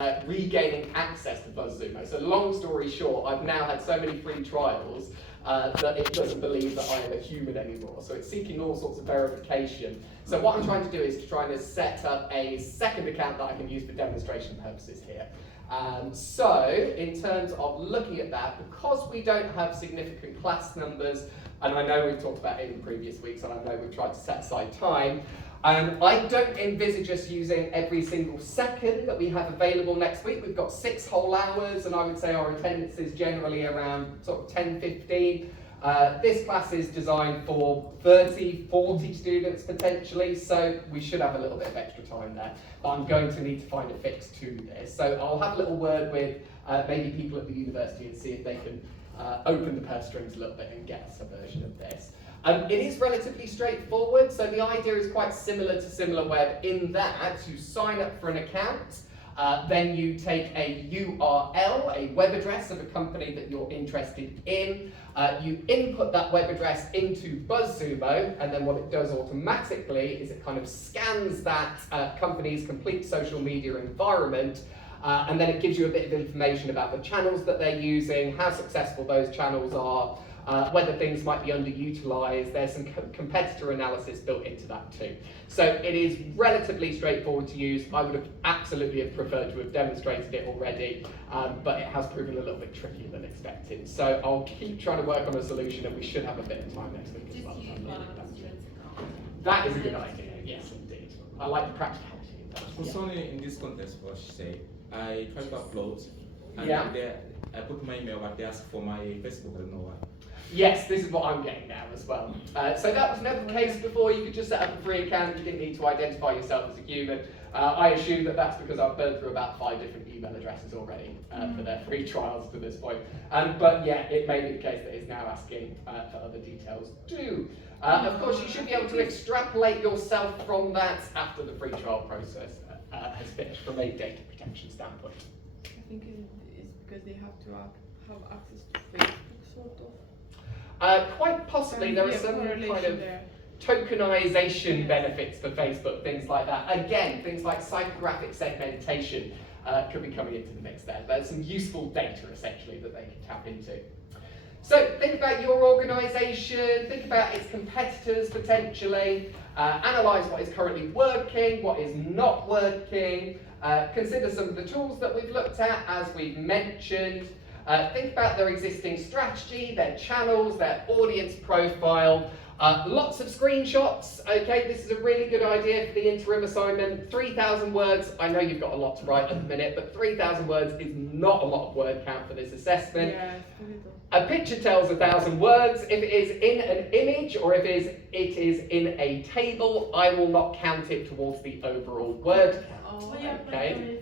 regaining access to BuzzSumo. So long story short, I've now had so many free trials that it doesn't believe that I am a human anymore. So it's seeking all sorts of verification. So what I'm trying to do is trying to set up a second account that I can use for demonstration purposes here. So in terms of looking at that, because we don't have significant class numbers, and I know we've talked about it in previous weeks, and I know we've tried to set aside time, I don't envisage us using every single second that we have available next week. We've got 6 whole hours, and I would say our attendance is generally around sort of 10, 15. This class is designed for 30, 40 students potentially, so we should have a little bit of extra time there. But I'm going to need to find a fix to this. So I'll have a little word with maybe people at the university and see if they can open the purse strings a little bit and get us a version of this. It is relatively straightforward, so the idea is quite similar to SimilarWeb in that you sign up for an account, then you take a URL, a web address of a company that you're interested in, you input that web address into BuzzSumo, and then what it does automatically is it kind of scans that company's complete social media environment, and then it gives you a bit of information about the channels that they're using, how successful those channels are, whether things might be underutilized. There's some competitor analysis built into that too. So it is relatively straightforward to use. I would have absolutely have preferred to have demonstrated it already, but it has proven a little bit trickier than expected. So I'll keep trying to work on a solution, and we should have a bit of time next week as well. That is a good idea, yes indeed. I like the practicality of that. Concerning in this context, what she said, I tried to upload, and there, I put my email, but they asked for my Facebook. I don't know why. Yes, this is what I'm getting now as well. So that was never the case before. You could just set up a free account. You didn't need to identify yourself as a human. I assume that that's because I've burned through about 5 different email addresses already for their free trials to this point. But yeah, it may be the case that it's now asking for other details too. Of course, you should be able to extrapolate yourself from that after the free trial process has finished from a data protection standpoint. I think it's because they have to have access to Facebook, sort of. Quite possibly, there are some kind of tokenization benefits for Facebook, things like that. Again, things like psychographic segmentation could be coming into the mix there. There's some useful data, essentially, that they can tap into. So think about your organisation, think about its competitors potentially, analyse what is currently working, what is not working, consider some of the tools that we've looked at, as we've mentioned. Think about their existing strategy, their channels, their audience profile. Lots of screenshots, okay, this is a really good idea for the interim assignment. 3,000 words, I know you've got a lot to write at the minute, but 3,000 words is not a lot of word count for this assessment. Yeah, it's a little. A picture tells 1,000 words. If it is in an image or if it is in a table, I will not count it towards the overall word count, okay?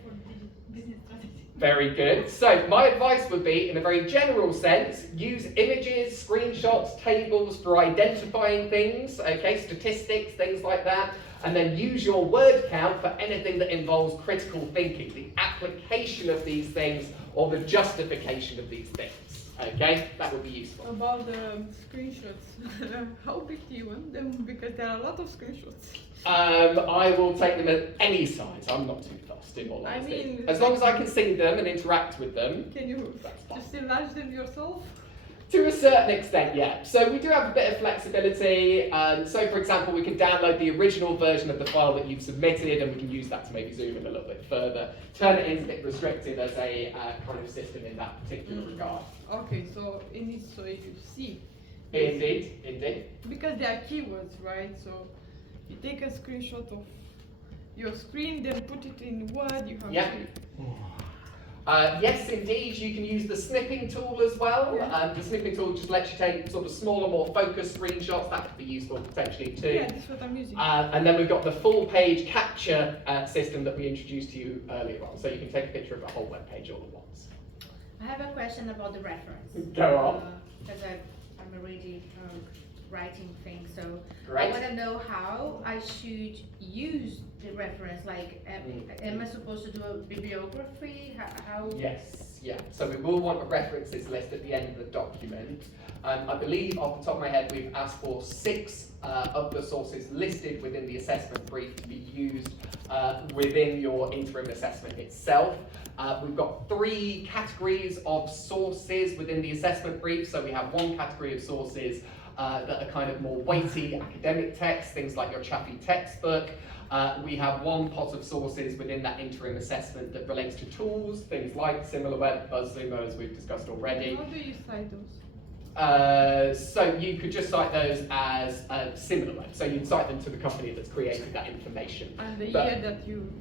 Very good. So my advice would be, in a very general sense, use images, screenshots, tables for identifying things, okay, statistics, things like that, and then use your word count for anything that involves critical thinking, the application of these things or the justification of these things, okay? That would be useful. About the screenshots, how big do you want them? Because there are a lot of screenshots. I will take them at any size. I'm not too fussed, in all honesty. I mean, as long as I can see them and interact with them. Can you just enlarge them yourself? To a certain extent, yeah. So we do have a bit of flexibility. So for example, we can download the original version of the file that you've submitted, and we can use that to maybe zoom in a little bit further. Turnitin is a bit restricted as a kind of system in that particular regard. Okay, so it needs so you see. Indeed, indeed. Because they are keywords, right? So you take a screenshot of your screen, then put it in Word, you have yes, indeed, you can use the snipping tool as well. Yeah. The snipping tool just lets you take sort of smaller, more focused screenshots. That could be useful potentially too. Yeah, that's what I'm using. And then we've got the full page capture system that we introduced to you earlier on. So you can take a picture of the whole web page all at once. I have a question about the reference. Go on. Because I'm already writing things, so Great. I want to know how I should use the reference. Like, am I supposed to do a bibliography? How? Yes. Yeah, so we will want a references list at the end of the document. I believe off the top of my head we've asked for 6 of the sources listed within the assessment brief to be used within your interim assessment itself. We've got 3 categories of sources within the assessment brief. So we have 1 category of sources that are kind of more weighty academic texts, things like your Chaffee textbook. We have 1 pot of sources within that interim assessment that relates to tools, things like SimilarWeb, BuzzSumo, as we've discussed already. How do you cite those? So you could just cite those as SimilarWeb. So you'd cite them to the company that's created that information. And the year that you...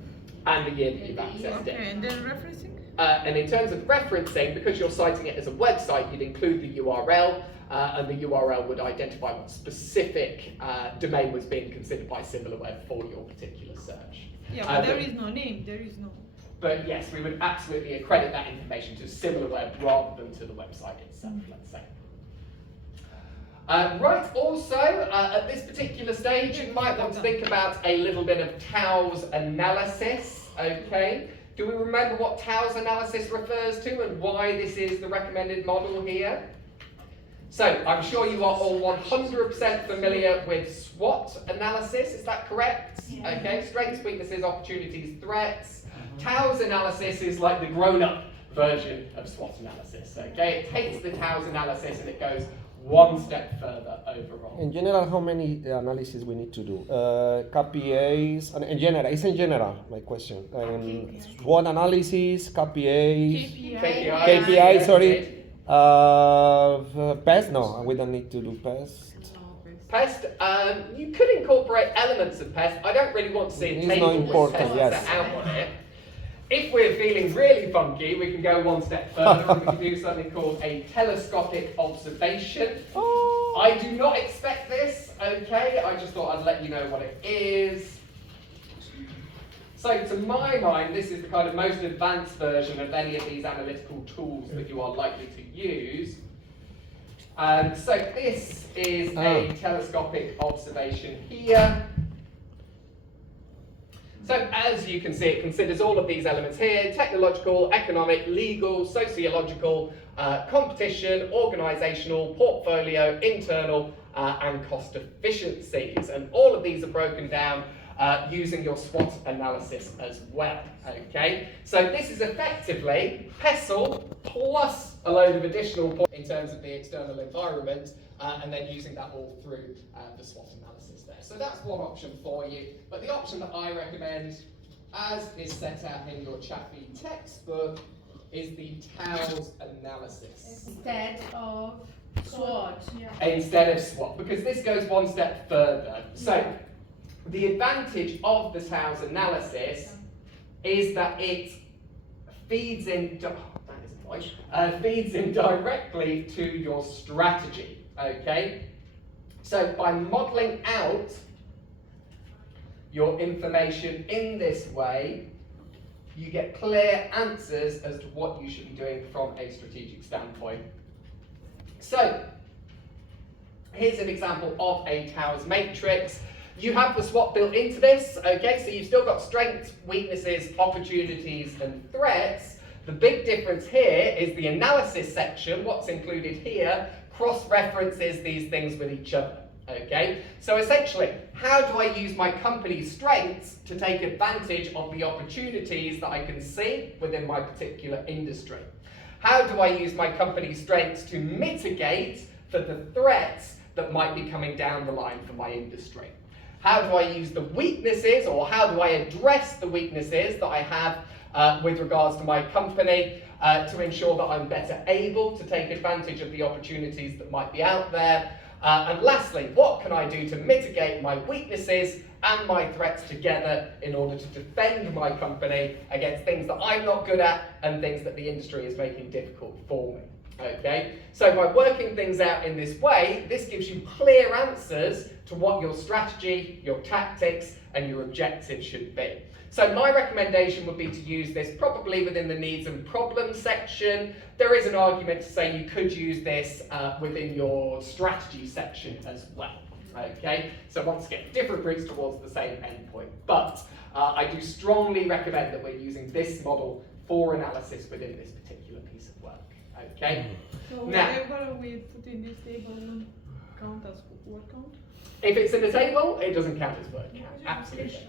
And the year that you've accessed it. Okay, and then referencing? And in terms of referencing, because you're citing it as a website, you'd include the URL, and the URL would identify what specific domain was being considered by SimilarWeb for your particular search. Yeah, but there is no name, there is no... But yes, we would absolutely accredit that information to SimilarWeb rather than to the website itself, let's say. Right, also, at this particular stage, you might want to think about a little bit of Tau's analysis, okay? Do we remember what Tau's analysis refers to and why this is the recommended model here? So, I'm sure you are all 100% familiar with SWOT analysis, is that correct? Yeah. Okay, strengths, weaknesses, opportunities, threats. Tau's analysis is like the grown-up version of SWOT analysis, okay? It takes the Tau's analysis and it goes 1 step further overall. In general, how many analyses we need to do? KPIs, and in general, it's in general, my question. SWOT analysis, KPIs, KPI, sorry. PEST, no, we don't need to do PEST. PEST, you could incorporate elements of PEST. I don't really want to see a It's table not with important, PEST yes. set out on it. If we're feeling really funky, we can go 1 step further and we can do something called a telescopic observation. Oh. I do not expect this, okay? I just thought I'd let you know what it is. So to my mind, this is the kind of most advanced version of any of these analytical tools that you are likely to use. So this is a telescopic observation here. So as you can see, it considers all of these elements here: technological, economic, legal, sociological, competition, organisational, portfolio, internal, and cost efficiencies. And all of these are broken down using your SWOT analysis as well, okay? So this is effectively PESTLE plus a load of additional points in terms of the external environment, and then using that all through the SWOT analysis there. So that's one option for you, but the option that I recommend, as is set out in your Chaffee textbook, is the Tau's analysis. Instead of SWOT. Yeah. Instead of SWOT, because this goes 1 step further. So the advantage of the Tau's analysis is that it feeds in, feeds in directly to your strategy, okay? So by modelling out your information in this way, you get clear answers as to what you should be doing from a strategic standpoint. So here's an example of a Tau's matrix. You have the SWOT built into this, okay, so you've still got strengths, weaknesses, opportunities, and threats. The big difference here is the analysis section, what's included here, cross-references these things with each other, okay? So essentially, how do I use my company's strengths to take advantage of the opportunities that I can see within my particular industry? How do I use my company's strengths to mitigate for the threats that might be coming down the line for my industry? How do I use the weaknesses, or how do I address the weaknesses that I have with regards to my company to ensure that I'm better able to take advantage of the opportunities that might be out there? And lastly, what can I do to mitigate my weaknesses and my threats together in order to defend my company against things that I'm not good at and things that the industry is making difficult for me? Okay, so by working things out in this way, this gives you clear answers to what your strategy, your tactics, and your objectives should be. So my recommendation would be to use this probably within the needs and problems section. There is an argument to say you could use this within your strategy section as well. Okay, so once again, different routes towards the same endpoint. But I do strongly recommend that we're using this model for analysis within this particular piece of work. Okay. So Now- whatever we put in this table won't count as word count? If it's in a table, it doesn't count as word count. Absolutely.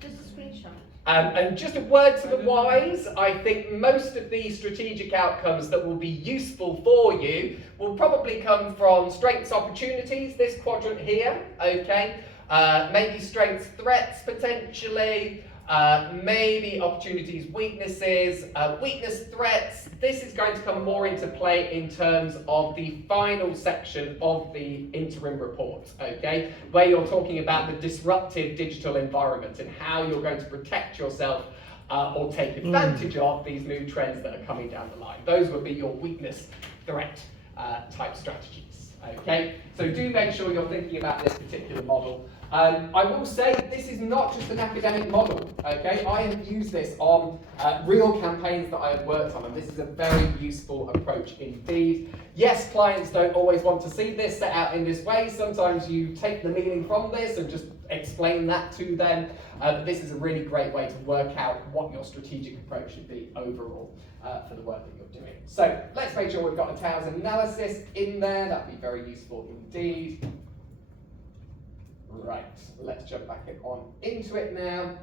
Just a screenshot. And just a word to the wise, I think most of the strategic outcomes that will be useful for you will probably come from strengths, opportunities, this quadrant here, okay? Maybe strengths, threats potentially, maybe opportunities, weaknesses, weakness, threats. This is going to come more into play in terms of the final section of the interim report, okay? Where you're talking about the disruptive digital environment and how you're going to protect yourself or take advantage of these new trends that are coming down the line. Those would be your weakness, threat type strategies, okay? So do make sure you're thinking about this particular model. I will say this is not just an academic model, okay? I have used this on real campaigns that I have worked on, and this is a very useful approach indeed. Yes, clients don't always want to see this set out in this way. Sometimes you take the meaning from this and just explain that to them. But this is a really great way to work out what your strategic approach should be overall for the work that you're doing. So let's make sure we've got a Towers analysis in there. That'd be very useful indeed. Right, let's jump back on into it now.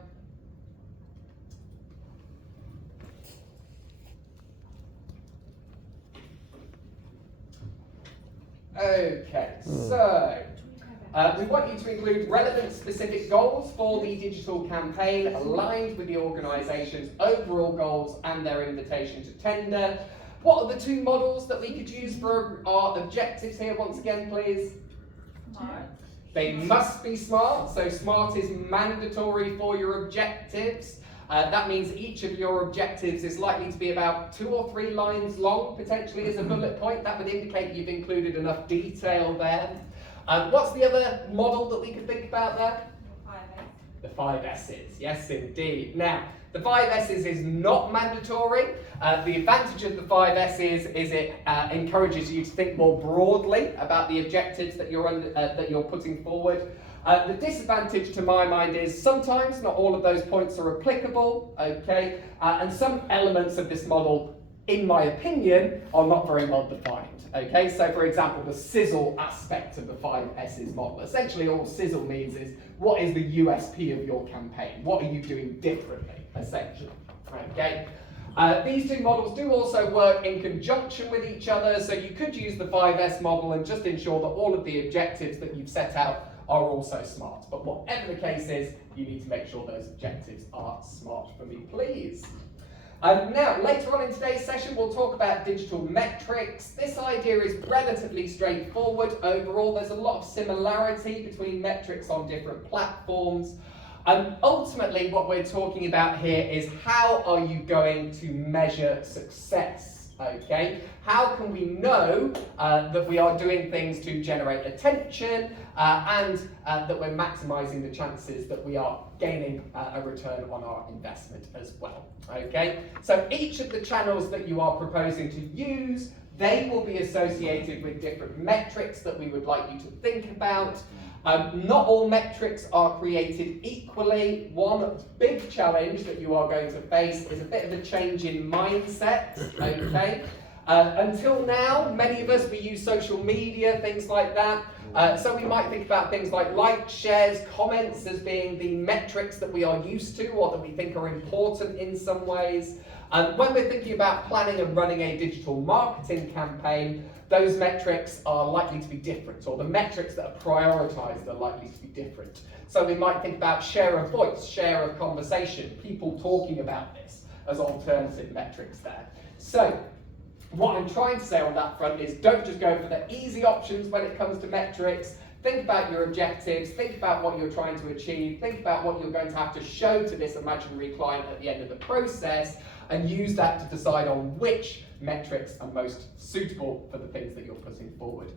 Okay, so we want you to include relevant specific goals for the digital campaign aligned with the organisation's overall goals and their invitation to tender. What are the two models that we could use for our objectives here once again, please? Smart. They must be SMART, so SMART is mandatory for your objectives. That means each of your objectives is likely to be about 2 or 3 lines long, potentially as a bullet point. That would indicate you've included enough detail there. What's the other model that we could think about there? 5S. The 5 S's, yes indeed. Now, the 5 S's is not mandatory. The advantage of the 5 S's is it encourages you to think more broadly about the objectives that you're putting forward. The disadvantage to my mind is sometimes not all of those points are applicable, okay? And some elements of this model, in my opinion, are not very well defined. Okay, so for example, the sizzle aspect of the 5 S's model. Essentially, all sizzle means is what is the USP of your campaign? What are you doing differently, essentially? Okay. These two models do also work in conjunction with each other, so you could use the 5S model and just ensure that all of the objectives that you've set out are also SMART. But whatever the case is, you need to make sure those objectives are SMART for me, please. Now, later on in today's session, we'll talk about digital metrics. This idea is relatively straightforward. Overall, there's a lot of similarity between metrics on different platforms. Ultimately, what we're talking about here is how are you going to measure success, okay? How can we know that we are doing things to generate attention and that we're maximizing the chances that we are gaining a return on our investment as well, okay? So each of the channels that you are proposing to use, they will be associated with different metrics that we would like you to think about. Not all metrics are created equally. One big challenge that you are going to face is a bit of a change in mindset, okay? Until now, many of us, we use social media, things like that. So we might think about things like likes, shares, comments as being the metrics that we are used to or that we think are important in some ways. When we're thinking about planning and running a digital marketing campaign, those metrics are likely to be different, or the metrics that are prioritized are likely to be different. So we might think about share of voice, share of conversation, people talking about this as alternative metrics there. So what I'm trying to say on that front is don't just go for the easy options when it comes to metrics. Think about your objectives, think about what you're trying to achieve, think about what you're going to have to show to this imaginary client at the end of the process, and use that to decide on which metrics are most suitable for the things that you're putting forward.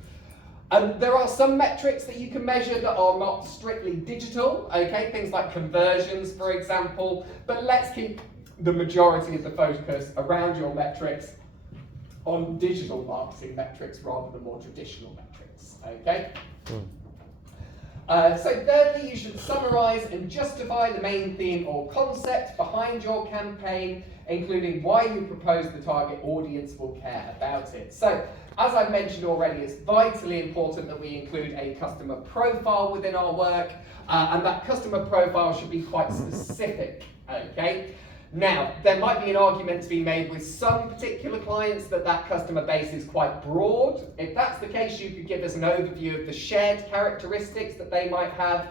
There are some metrics that you can measure that are not strictly digital, okay, things like conversions, for example, but let's keep the majority of the focus around your metrics on digital marketing metrics rather than more traditional metrics, okay? So thirdly, you should summarise and justify the main theme or concept behind your campaign. including why you propose the target audience will care about it. So, as I mentioned already, it's vitally important that we include a customer profile within our work, and that customer profile should be quite specific, okay? Now, there might be an argument to be made with some particular clients that that customer base is quite broad. If that's the case, you could give us an overview of the shared characteristics that they might have,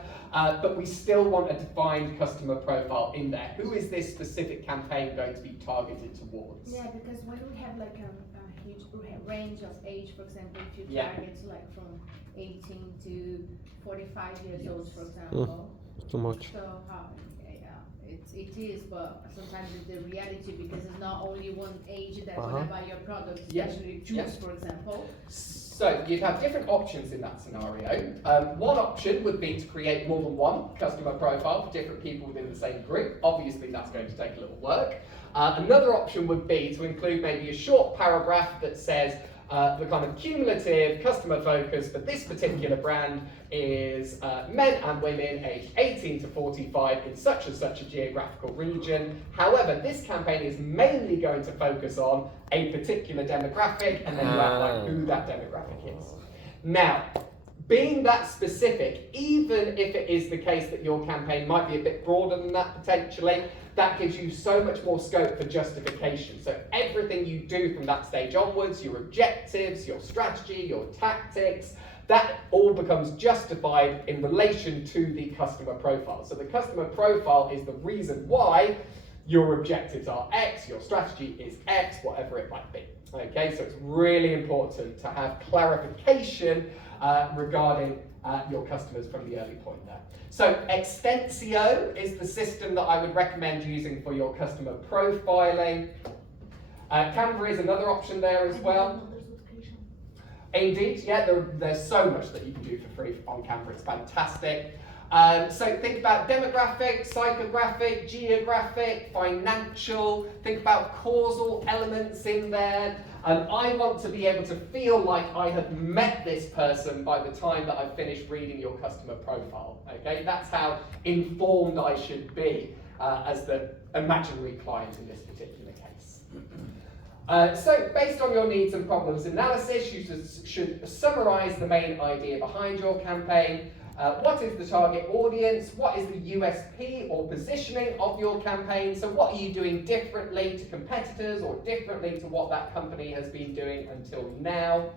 but we still want a defined customer profile in there. Who is this specific campaign going to be targeted towards? Yeah, because when we have like a huge range of age, for example, if you target like from 18 to 45 years old, for example. Too much. So it is, but sometimes it's the reality because it's not only one age that when I buy your product, especially juice, for example. So you'd have different options in that scenario. One option would be to create more than one customer profile for different people within the same group. Obviously, that's going to take a little work. Another option would be to include maybe a short paragraph that says the kind of cumulative customer focus for this particular brand is men and women aged 18 to 45 in such and such a geographical region. However, this campaign is mainly going to focus on a particular demographic, and then you outline who that demographic is. Now, being that specific, even if it is the case that your campaign might be a bit broader than that potentially, that gives you so much more scope for justification. So everything you do from that stage onwards, your objectives, your strategy, your tactics, that all becomes justified in relation to the customer profile. So the customer profile is the reason why your objectives are X, your strategy is X, whatever it might be. Okay, so it's really important to have clarification regarding your customers from the early point there. So Extensio is the system that I would recommend using for your customer profiling. Canva is another option there as well. Indeed, yeah, there's so much that you can do for free on Canva, it's fantastic. So think about demographic, psychographic, geographic, financial, think about causal elements in there. I want to be able to feel like I have met this person by the time that I've finished reading your customer profile. Okay, that's how informed I should be as the imaginary client in this particular case. So based on your needs and problems analysis, you should summarize the main idea behind your campaign. What is the target audience? What is the USP or positioning of your campaign? So what are you doing differently to competitors or differently to what that company has been doing until now?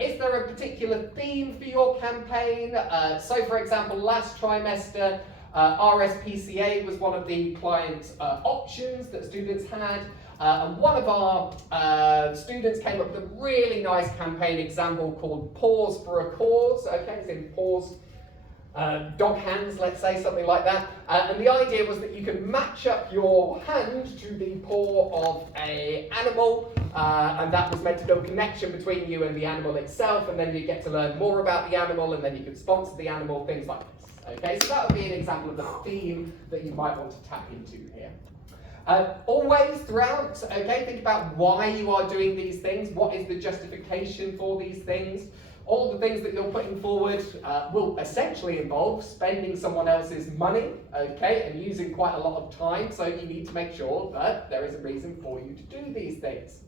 Is there a particular theme for your campaign? So for example, last trimester, RSPCA was one of the client options that students had. And one of our students came up with a really nice campaign example called Pause for a Cause. Okay, it's in pause, dog hands, let's say, something like that. And the idea was that you could match up your hand to the paw of an animal, and that was meant to build connection between you and the animal itself, and then you get to learn more about the animal, and then you could sponsor the animal, things like this. Okay, so that would be an example of the theme that you might want to tap into here. Always throughout, okay, think about why you are doing these things, what is the justification for these things. All the things that you're putting forward will essentially involve spending someone else's money, okay, and using quite a lot of time, so you need to make sure that there is a reason for you to do these things.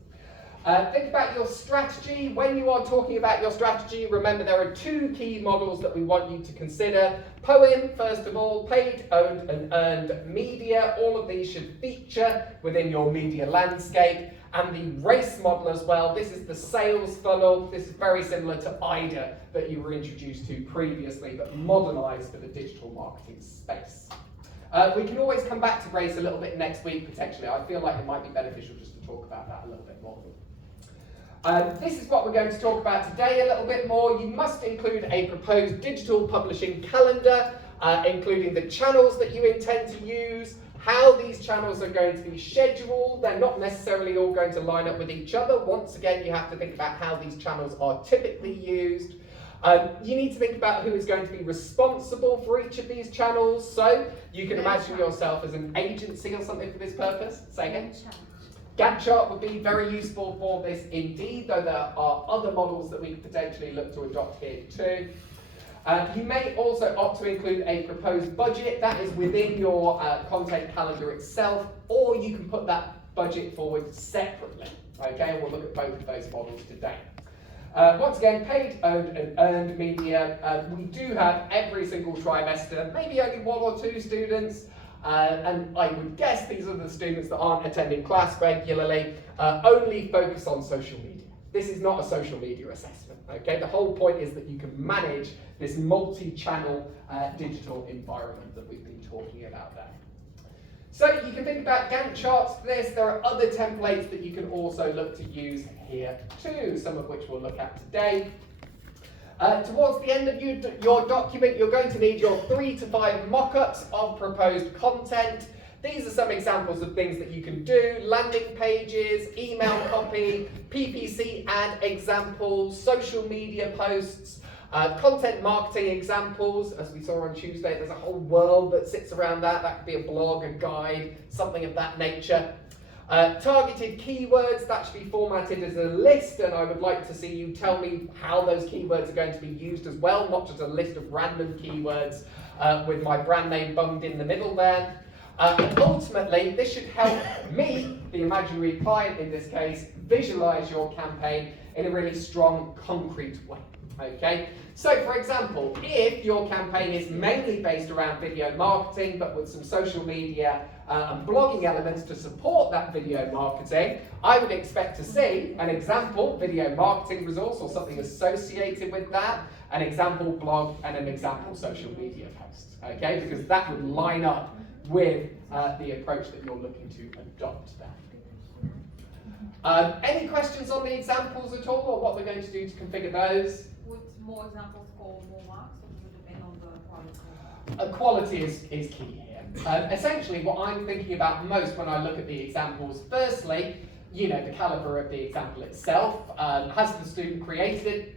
Think about your strategy. When you are talking about your strategy, remember there are two key models that we want you to consider. POEM, first of all, paid, owned and earned media. All of these should feature within your media landscape. And the RACE model as well. This is the sales funnel. This is very similar to IDA that you were introduced to previously, but modernized for the digital marketing space. We can always come back to RACE a little bit next week, potentially. I feel like it might be beneficial just to talk about that a little bit more. This is what we're going to talk about today a little bit more. You must include a proposed digital publishing calendar, including the channels that you intend to use, how these channels are going to be scheduled. They're not necessarily all going to line up with each other. Once again, you have to think about how these channels are typically used. You need to think about who is going to be responsible for each of these channels. So you can imagine yourself as an agency or something for this purpose. Say again. Gantt chart would be very useful for this indeed, though there are other models that we could potentially look to adopt here too. You may also opt to include a proposed budget that is within your content calendar itself, or you can put that budget forward separately. Okay, and we'll look at both of those models today. Once again, paid, owned and earned media. We do have every single trimester, maybe only 1 or 2 students, and I would guess these are the students that aren't attending class regularly, only focus on social media. This is not a social media assessment, okay? The whole point is that you can manage this multi-channel digital environment that we've been talking about there. So you can think about Gantt charts for this. There are other templates that you can also look to use here too, some of which we'll look at today. Towards the end of your document, you're going to need your 3 to 5 mock-ups of proposed content. These are some examples of things that you can do: landing pages, email copy, PPC ad examples, social media posts, content marketing examples. As we saw on Tuesday, there's a whole world that sits around that. That could be a blog, a guide, something of that nature. Targeted keywords, that should be formatted as a list, and I would like to see you tell me how those keywords are going to be used as well, not just a list of random keywords with my brand name bunged in the middle there. And ultimately, this should help me, the imaginary client in this case, visualize your campaign in a really strong, concrete way. Okay, so for example, if your campaign is mainly based around video marketing, but with some social media and blogging elements to support that video marketing, I would expect to see an example video marketing resource or something associated with that, an example blog, and an example social media post. Okay, because that would line up with the approach that you're looking to adopt there. Any questions on the examples at all, or what we're going to do to configure those? Would more examples score more marks, or does it depend on the quality? Quality is key here. Essentially, what I'm thinking about most when I look at the examples, firstly, you know, the caliber of the example itself. Has the student created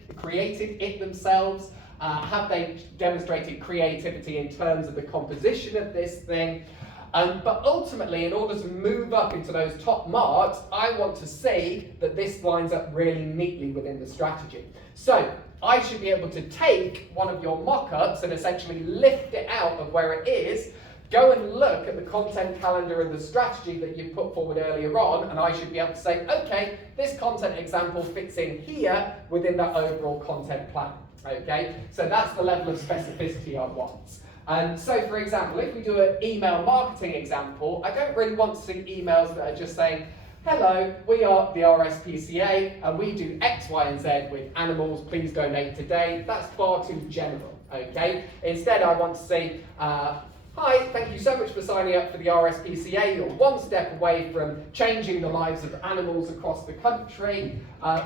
it themselves? Have they demonstrated creativity in terms of the composition of this thing? But ultimately, in order to move up into those top marks, I want to see that this lines up really neatly within the strategy. So I should be able to take one of your mock-ups and essentially lift it out of where it is, go and look at the content calendar and the strategy that you put forward earlier on, and I should be able to say, okay, this content example fits in here within that overall content plan. Okay, so that's the level of specificity I want. And so, for example, if we do an email marketing example, I don't really want to see emails that are just saying, hello, we are the RSPCA and we do X, Y, and Z with animals, please donate today. That's far too general, okay? Instead, I want to say, hi, thank you so much for signing up for the RSPCA. You're one step away from changing the lives of animals across the country.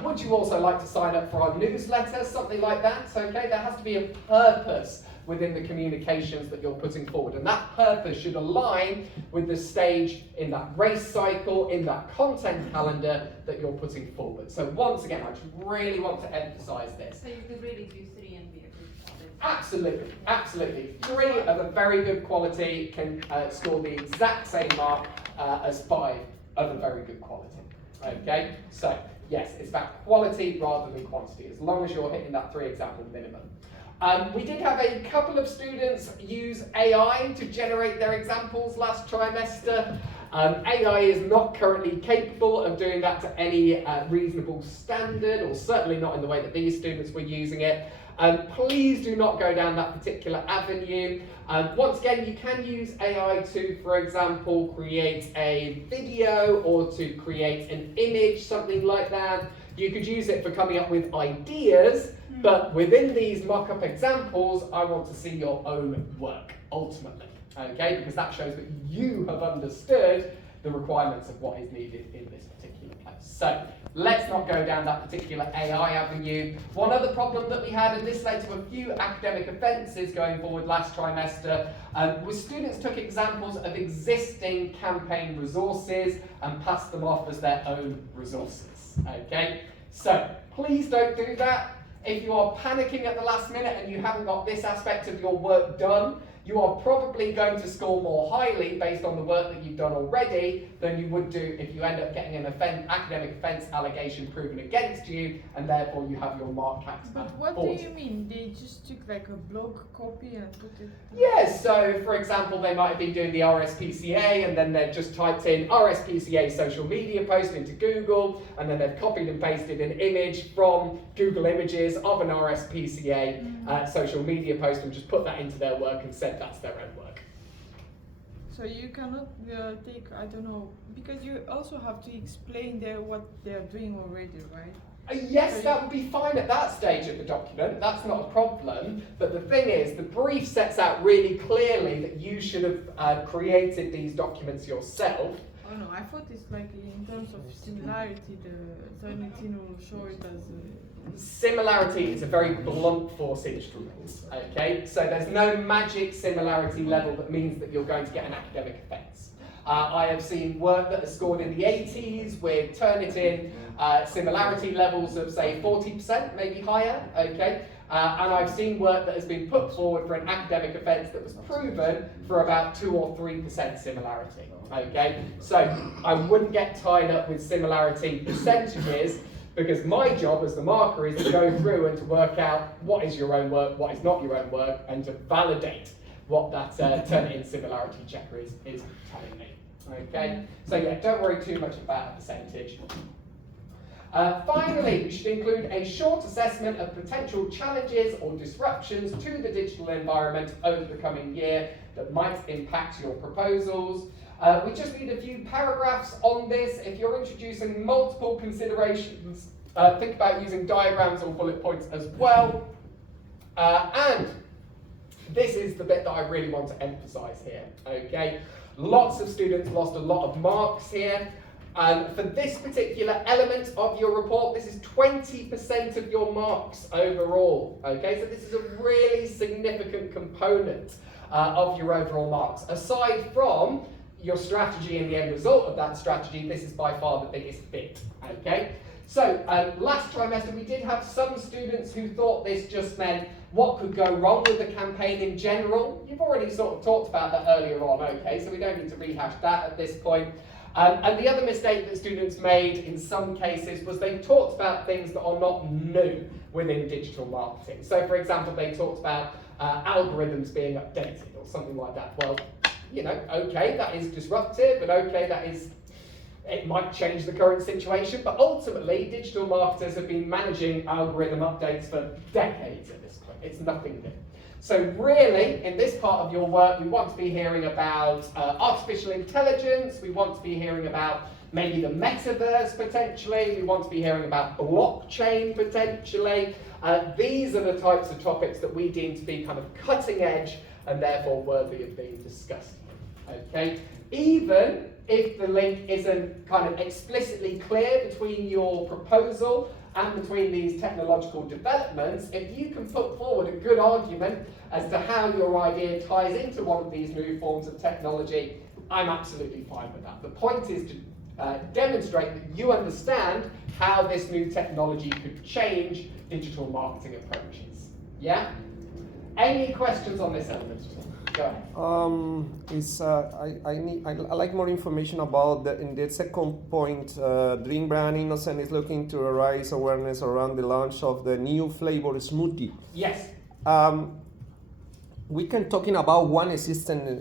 Would you also like to sign up for our newsletter? Something like that, okay? There has to be a purpose within the communications that you're putting forward. And that purpose should align with the stage in that race cycle, in that content calendar that you're putting forward. So once again, I just really want to emphasize this. So you could really do 3 and be a good quality. Absolutely, absolutely. 3 of a very good quality can score the exact same mark as 5 of a very good quality. Okay, so yes, it's about quality rather than quantity, as long as you're hitting that 3 example minimum. We did have a couple of students use AI to generate their examples last trimester. AI is not currently capable of doing that to any reasonable standard, or certainly not in the way that these students were using it. Please do not go down that particular avenue. Once again, you can use AI to, for example, create a video or to create an image, something like that. You could use it for coming up with ideas, but within these mock-up examples, I want to see your own work, ultimately, okay? Because that shows that you have understood the requirements of what is needed in this particular place. So let's not go down that particular AI avenue. One other problem that we had, and this led to a few academic offences going forward last trimester, was students took examples of existing campaign resources and passed them off as their own resources, okay? So please don't do that. If you are panicking at the last minute and you haven't got this aspect of your work done, you are probably going to score more highly based on the work that you've done already than you would do if you end up getting an academic offence allegation proven against you, and therefore you have your mark capped But at what 40. do you mean? They just took like a blog copy and put it. Yes, so for example, they might have been doing the RSPCA and then they've just typed in RSPCA social media post into Google, and then they've copied and pasted an image from Google Images of an RSPCA social media post and just put that into their work and said that's their own work. So you cannot take, I don't know, because you also have to explain what they're doing already, right? Yes, that would be fine at that stage of the document, that's not a problem, but the thing is, the brief sets out really clearly that you should have created these documents yourself. Oh no, I thought it's like in terms of similarity, the Turnitin will show it as Similarity is a very blunt force instrument, okay? So there's no magic similarity level that means that you're going to get an academic offence. I have seen work that is scored in the 80s with Turnitin similarity levels of say 40%, maybe higher, okay? And I've seen work that has been put forward for an academic offence that was proven for about 2 or 3% similarity, okay? So I wouldn't get tied up with similarity percentages, because my job as the marker is to go through and to work out what is your own work, what is not your own work, and to validate what that Turnitin similarity checker is telling me. Okay, so yeah, don't worry too much about a percentage. Finally, you should include a short assessment of potential challenges or disruptions to the digital environment over the coming year that might impact your proposals. We just need a few paragraphs on this. If you're introducing multiple considerations, think about using diagrams or bullet points as well. And this is the bit that I really want to emphasize here, okay? Lots of students lost a lot of marks here. For this particular element of your report, this is 20% of your marks overall, okay? So this is a really significant component of your overall marks. Aside from your strategy and the end result of that strategy, this is by far the biggest bit, okay? So last trimester we did have some students who thought this just meant what could go wrong with the campaign in general. You've already sort of talked about that earlier on, okay, so we don't need to rehash that at this point. And the other mistake that students made in some cases was they talked about things that are not new within digital marketing. So for example, they talked about algorithms being updated or something like that. Well, you know, okay, that is disruptive, and okay, it might change the current situation, but ultimately, digital marketers have been managing algorithm updates for decades at this point. It's nothing new. So really, in this part of your work, we want to be hearing about artificial intelligence, we want to be hearing about maybe the metaverse potentially, we want to be hearing about blockchain potentially. These are the types of topics that we deem to be kind of cutting edge and therefore worthy of being discussed. Okay, even if the link isn't kind of explicitly clear between your proposal and between these technological developments, if you can put forward a good argument as to how your idea ties into one of these new forms of technology, I'm absolutely fine with that. The point is to demonstrate that you understand how this new technology could change digital marketing approaches. Yeah? Any questions on this element? Go ahead. I like more information about in the second point. Drink Brand Innocent is looking to raise awareness around the launch of the new flavor smoothie. Yes. We can talking about one existing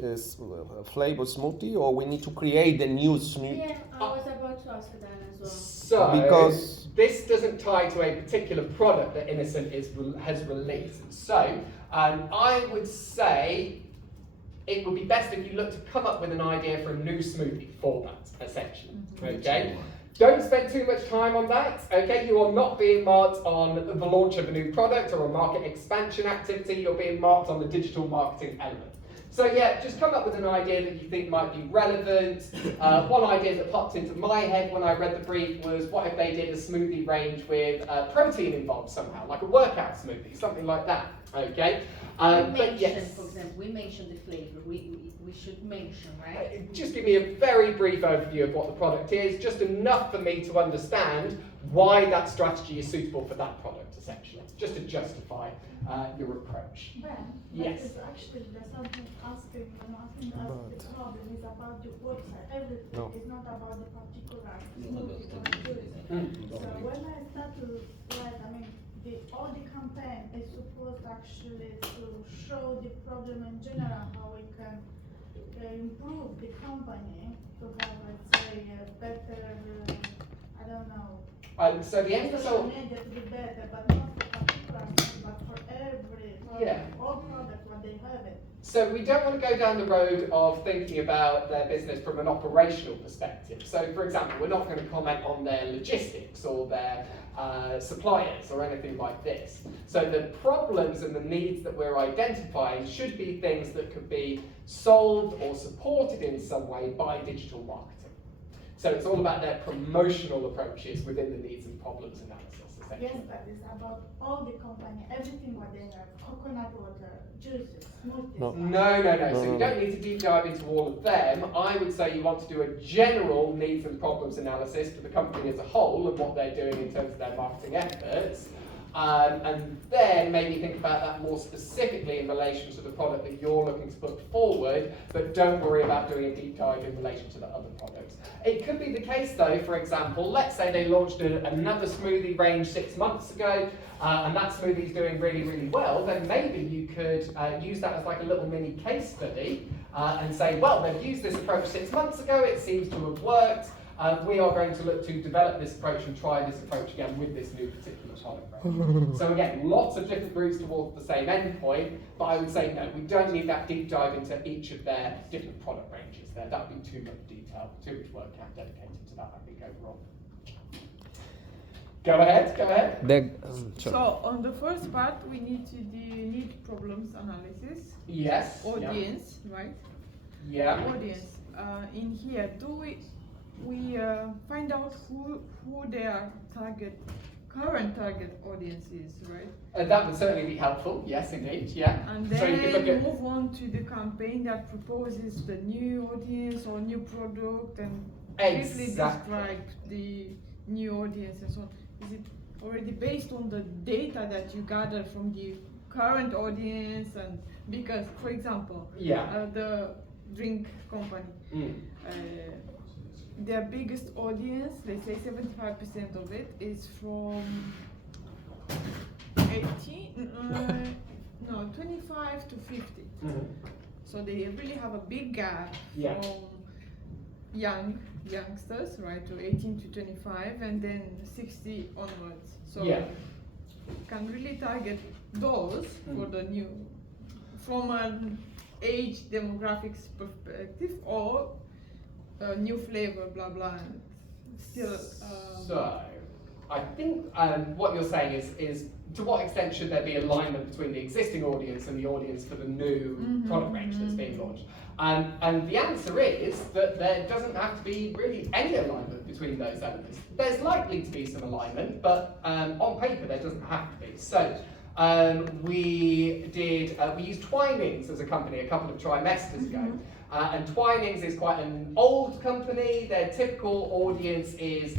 flavor smoothie, or we need to create the new smoothie. Yeah, I was about to ask that as well. So, because this doesn't tie to a particular product that Innocent has released. So, I would say it would be best if you look to come up with an idea for a new smoothie format, essentially. Okay? Don't spend too much time on that. Okay? You are not being marked on the launch of a new product or a market expansion activity. You're being marked on the digital marketing element. So yeah, just come up with an idea that you think might be relevant. One idea that popped into my head when I read the brief was, what if they did a smoothie range with protein involved somehow, like a workout smoothie, something like that. Okay. But yes. For example, we mentioned the flavor. We should mention, right? Just give me a very brief overview of what the product is, just enough for me to understand why that strategy is suitable for that product, essentially, just to justify your approach. Ben, Yes. that is actually there's something asking, asking us the problem is about the website. Everything No. is not about the particular smoothie or juice. So when I start to write, all the campaign is supposed actually to show the problem in general, how we can improve the company to have, let's say, a better, I don't know, So the end social result. media to be better, but not for particular, but for every Yeah. all product what they have it. So we don't want to go down the road of thinking about their business from an operational perspective. So for example, we're not going to comment on their logistics or their suppliers or anything like this. So the problems and the needs that we're identifying should be things that could be solved or supported in some way by digital marketing. So it's all about their promotional approaches within the needs and problems analysis, essentially. Yes, but it's about all the company, everything what they have, coconut water, juices, smoothies. No. No. So you don't need to deep dive into all of them. I would say you want to do a general needs and problems analysis for the company as a whole and what they're doing in terms of their marketing efforts. And then maybe think about that more specifically in relation to the product that you're looking to put forward, but don't worry about doing a deep dive in relation to the other products. It could be the case though, for example, let's say they launched another smoothie range 6 months ago, and that smoothie is doing really, really well, then maybe you could use that as like a little mini case study and say, well, they've used this approach 6 months ago, it seems to have worked. We are going to look to develop this approach and try this approach again with this new particular product range. So again, lots of different routes towards the same endpoint, but I would say no, we don't need that deep dive into each of their different product ranges there. That would be too much detail, too much work dedicated to that, I think, overall. Go ahead. So on the first part, we need to do need problems analysis. Yes. Audience, right? Yeah. Audience. In here, do we find out who their current target audience is, right? That would certainly be helpful. Yes, indeed. Yeah. And So you then could look at. move on to the campaign that proposes the new audience or new product and briefly describe the new audience and so on. Is it already based on the data that you gather from the current audience? And because, for example, the drink company, their biggest audience, they say 75% of it is from 25 to 50. So they really have a big gap from youngsters, right, to 18 to 25, and then 60 onwards. So can really target those for the new, from an age demographics perspective, or new flavor, blah blah. And still. So, I think what you're saying is to what extent should there be alignment between the existing audience and the audience for the new product range that's being launched? And the answer is that there doesn't have to be really any alignment between those elements. There's likely to be some alignment, but on paper there doesn't have to be. So we used Twinings as a company a couple of trimesters ago. And Twinings is quite an old company. Their typical audience is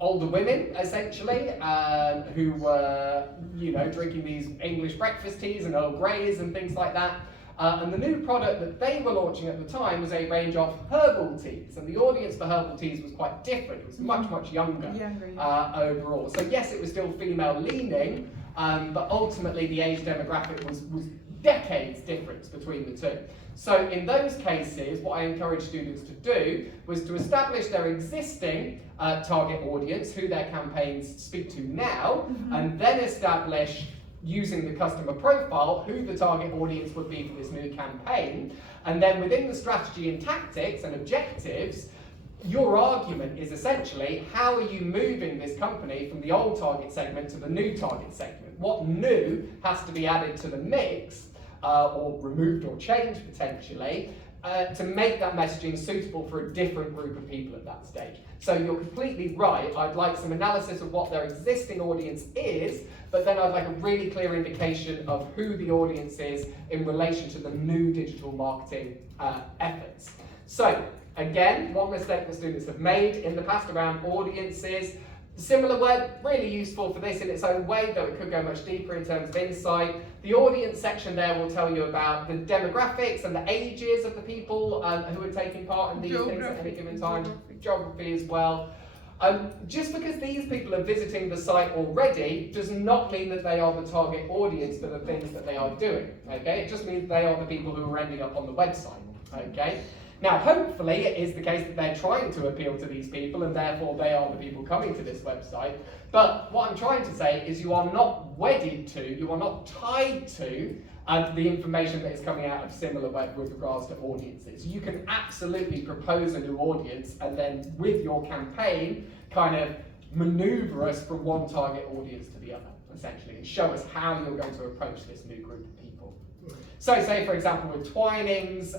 older women, essentially, who were, drinking these English breakfast teas and Earl Greys and things like that. And the new product that they were launching at the time was a range of herbal teas. And the audience for herbal teas was quite different. It was much, much younger overall. So yes, it was still female leaning, but ultimately the age demographic was decades difference between the two. So in those cases, what I encourage students to do was to establish their existing target audience, who their campaigns speak to now, and then establish, using the customer profile, who the target audience would be for this new campaign. And then within the strategy and tactics and objectives, your argument is essentially, how are you moving this company from the old target segment to the new target segment? What new has to be added to the mix, or removed or changed potentially, to make that messaging suitable for a different group of people at that stage. So you're completely right. I'd like some analysis of what their existing audience is, but then I'd like a really clear indication of who the audience is in relation to the new digital marketing efforts. So again, one mistake that students have made in the past around audiences, SimilarWeb, really useful for this in its own way, though it could go much deeper in terms of insight. The audience section there will tell you about the demographics and the ages of the people who are taking part in these things at any given time. Geography as well. Just because these people are visiting the site already does not mean that they are the target audience for the things that they are doing. Okay, it just means they are the people who are ending up on the website. Okay. Now, hopefully, it is the case that they're trying to appeal to these people, and therefore they are the people coming to this website. But what I'm trying to say is you are not wedded to, you are not tied to the information that is coming out of SimilarWeb with regards to audiences. You can absolutely propose a new audience, and then with your campaign, kind of maneuver us from one target audience to the other, essentially, and show us how you're going to approach this new group of people. So say, for example, with Twinings,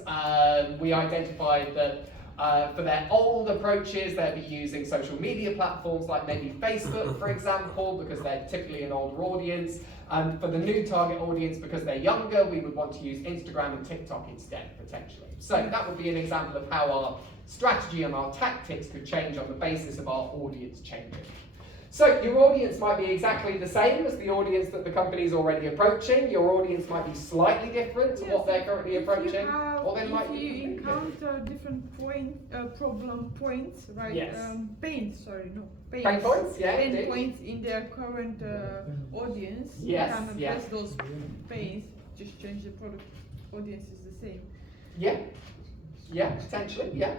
we identified that for their old approaches, they'll be using social media platforms like maybe Facebook, for example, because they're typically an older audience. And for the new target audience, because they're younger, we would want to use Instagram and TikTok instead, potentially. So that would be an example of how our strategy and our tactics could change on the basis of our audience changing. So your audience might be exactly the same as the audience that the company is already approaching. Your audience might be slightly different to what they're currently approaching. Or they might if you encounter different problem points, right? Yes. Pain points, yeah. Pain indeed. points in their current audience. Yes, You can yeah. address those pains, just change the product. Audience is the same. Yeah, potentially, yeah.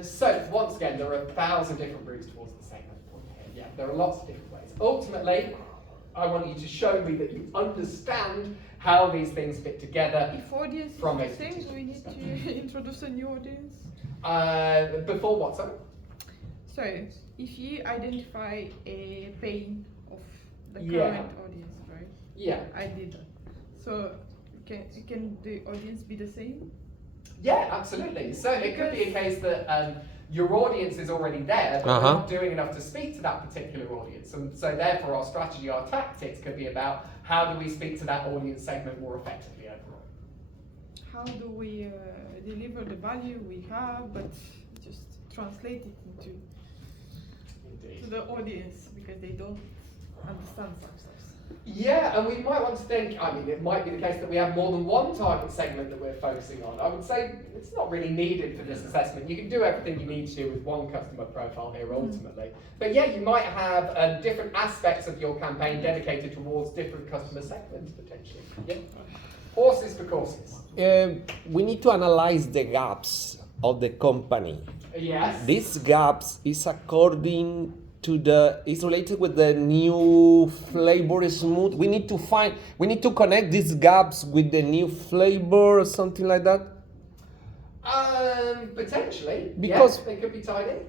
So once again, there are 1,000 different routes towards the same endpoint here. Yeah, there are lots of different ways. Ultimately, I want you to show me that you understand how these things fit together. If audience is From the a same, do we need to introduce a new audience? Before what, sorry? So, if you identify a pain of the Yeah. current audience, right? Yeah. I did that. So, can the audience be the same? Yeah, absolutely. So it could be a case that your audience is already there, but we're not doing enough to speak to that particular audience. And so therefore our strategy, our tactics could be about how do we speak to that audience segment more effectively overall. How do we deliver the value we have, but just translate it into to the audience because they don't understand some stuff. Yeah, and we might want to think, I mean, it might be the case that we have more than one target segment that we're focusing on. I would say it's not really needed for this assessment. You can do everything you need to with one customer profile here ultimately. But yeah, you might have different aspects of your campaign dedicated towards different customer segments potentially. Yeah. Horses for courses. We need to analyze the gaps of the company. Yes. These gaps is according to is related with the new flavor smooth. We need to connect these gaps with the new flavor or something like that. Potentially. Because they could be tied in.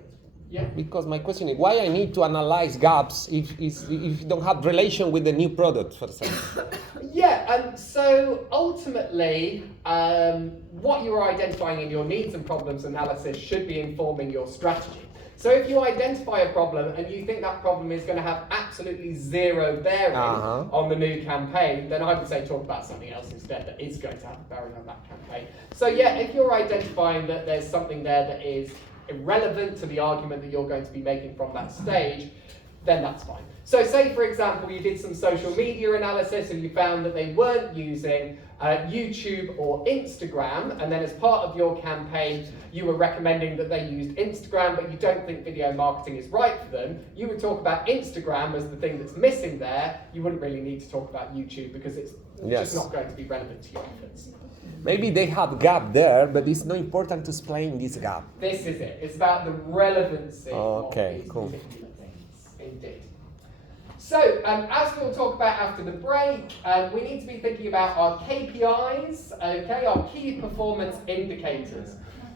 Yeah. Because my question is why I need to analyze gaps if you don't have relation with the new product, for example. Yeah, so ultimately, what you're identifying in your needs and problems analysis should be informing your strategy. So if you identify a problem and you think that problem is going to have absolutely zero bearing on the new campaign, then I would say talk about something else instead that is going to have a bearing on that campaign. So yeah, if you're identifying that there's something there that is irrelevant to the argument that you're going to be making from that stage, then that's fine. So say, for example, you did some social media analysis and you found that they weren't using YouTube or Instagram, and then as part of your campaign, you were recommending that they used Instagram, but you don't think video marketing is right for them, you would talk about Instagram as the thing that's missing there. You wouldn't really need to talk about YouTube because it's just not going to be relevant to your efforts. Maybe they have gap there, but it's not important to explain this gap. This is it. It's about the relevancy of these particular things. Indeed. So, as we'll talk about after the break, we need to be thinking about our KPIs, okay, our key performance indicators.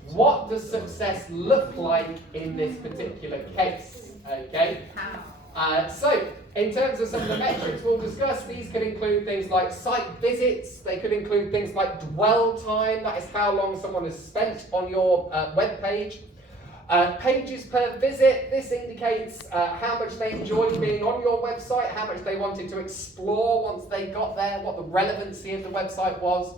What does success look like in this particular case, okay? So, in terms of some of the metrics we'll discuss, these could include things like site visits, they could include things like dwell time, that is how long someone has spent on your web page. Pages per visit, this indicates how much they enjoyed being on your website, how much they wanted to explore once they got there, what the relevancy of the website was.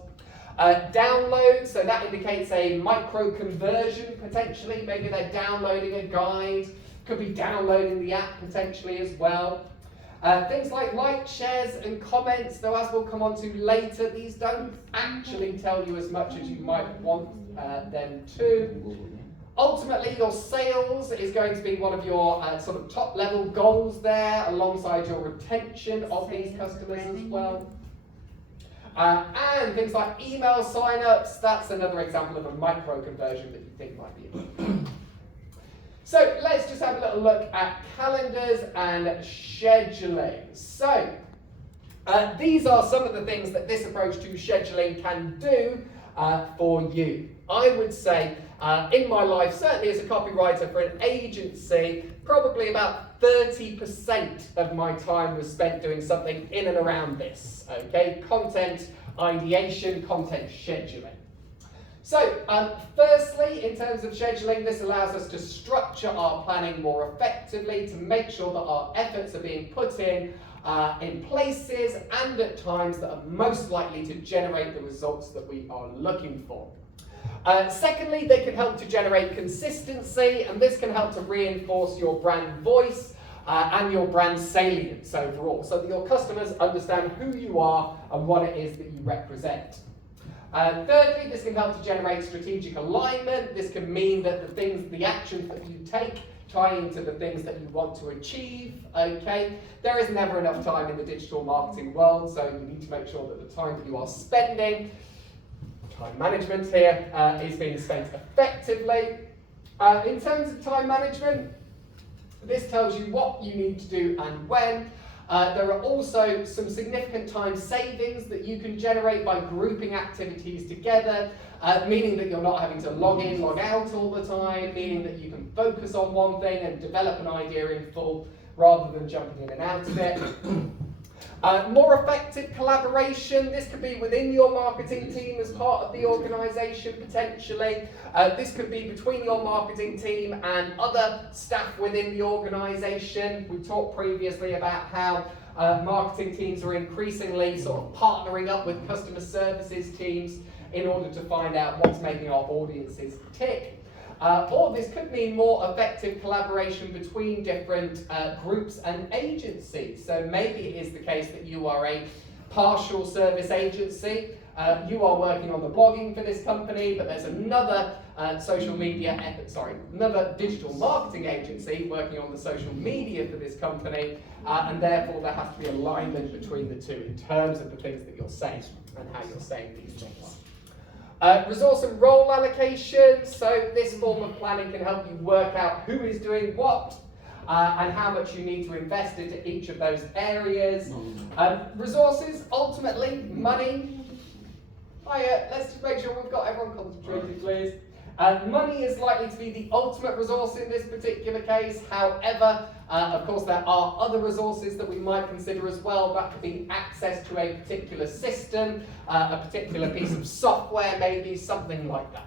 Download, so that indicates a micro conversion potentially, maybe they're downloading a guide. Could be downloading the app potentially as well. Things like likes, shares and comments, though as we'll come on to later, these don't actually tell you as much as you might want them to. Ultimately, your sales is going to be one of your sort of top level goals there, alongside your retention of these customers as well. And things like email sign-ups, that's another example of a micro conversion that you think might be important. So let's just have a little look at calendars and scheduling. So these are some of the things that this approach to scheduling can do for you. I would say in my life, certainly as a copywriter for an agency, probably about 30% of my time was spent doing something in and around this, okay? Content ideation, content scheduling. So, firstly, in terms of scheduling, this allows us to structure our planning more effectively, to make sure that our efforts are being put in places and at times that are most likely to generate the results that we are looking for. Secondly, they can help to generate consistency, and this can help to reinforce your brand voice and your brand salience overall, so that your customers understand who you are and what it is that you represent. Thirdly, this can help to generate strategic alignment. This can mean that the actions that you take tie into the things that you want to achieve, okay? There is never enough time in the digital marketing world, so you need to make sure that the time that you are spending, time management here, is being spent effectively. In terms of time management, this tells you what you need to do and when. There are also some significant time savings that you can generate by grouping activities together, meaning that you're not having to log in, log out all the time, meaning that you can focus on one thing and develop an idea in full rather than jumping in and out of it. More effective collaboration, this could be within your marketing team as part of the organisation potentially. This could be between your marketing team and other staff within the organisation. We talked previously about how marketing teams are increasingly sort of partnering up with customer services teams in order to find out what's making our audiences tick. Or this could mean more effective collaboration between different groups and agencies. So maybe it is the case that you are a partial service agency. You are working on the blogging for this company, but there's another another digital marketing agency working on the social media for this company, and therefore there has to be alignment between the two in terms of the things that you're saying and how you're saying these things. Resource and role allocation, so this form of planning can help you work out who is doing what and how much you need to invest into each of those areas. Resources, ultimately, money. Let's just make sure we've got everyone concentrated, please. Money is likely to be the ultimate resource in this particular case. However, of course, there are other resources that we might consider as well. That could be access to a particular system, a particular piece of software, maybe something like that.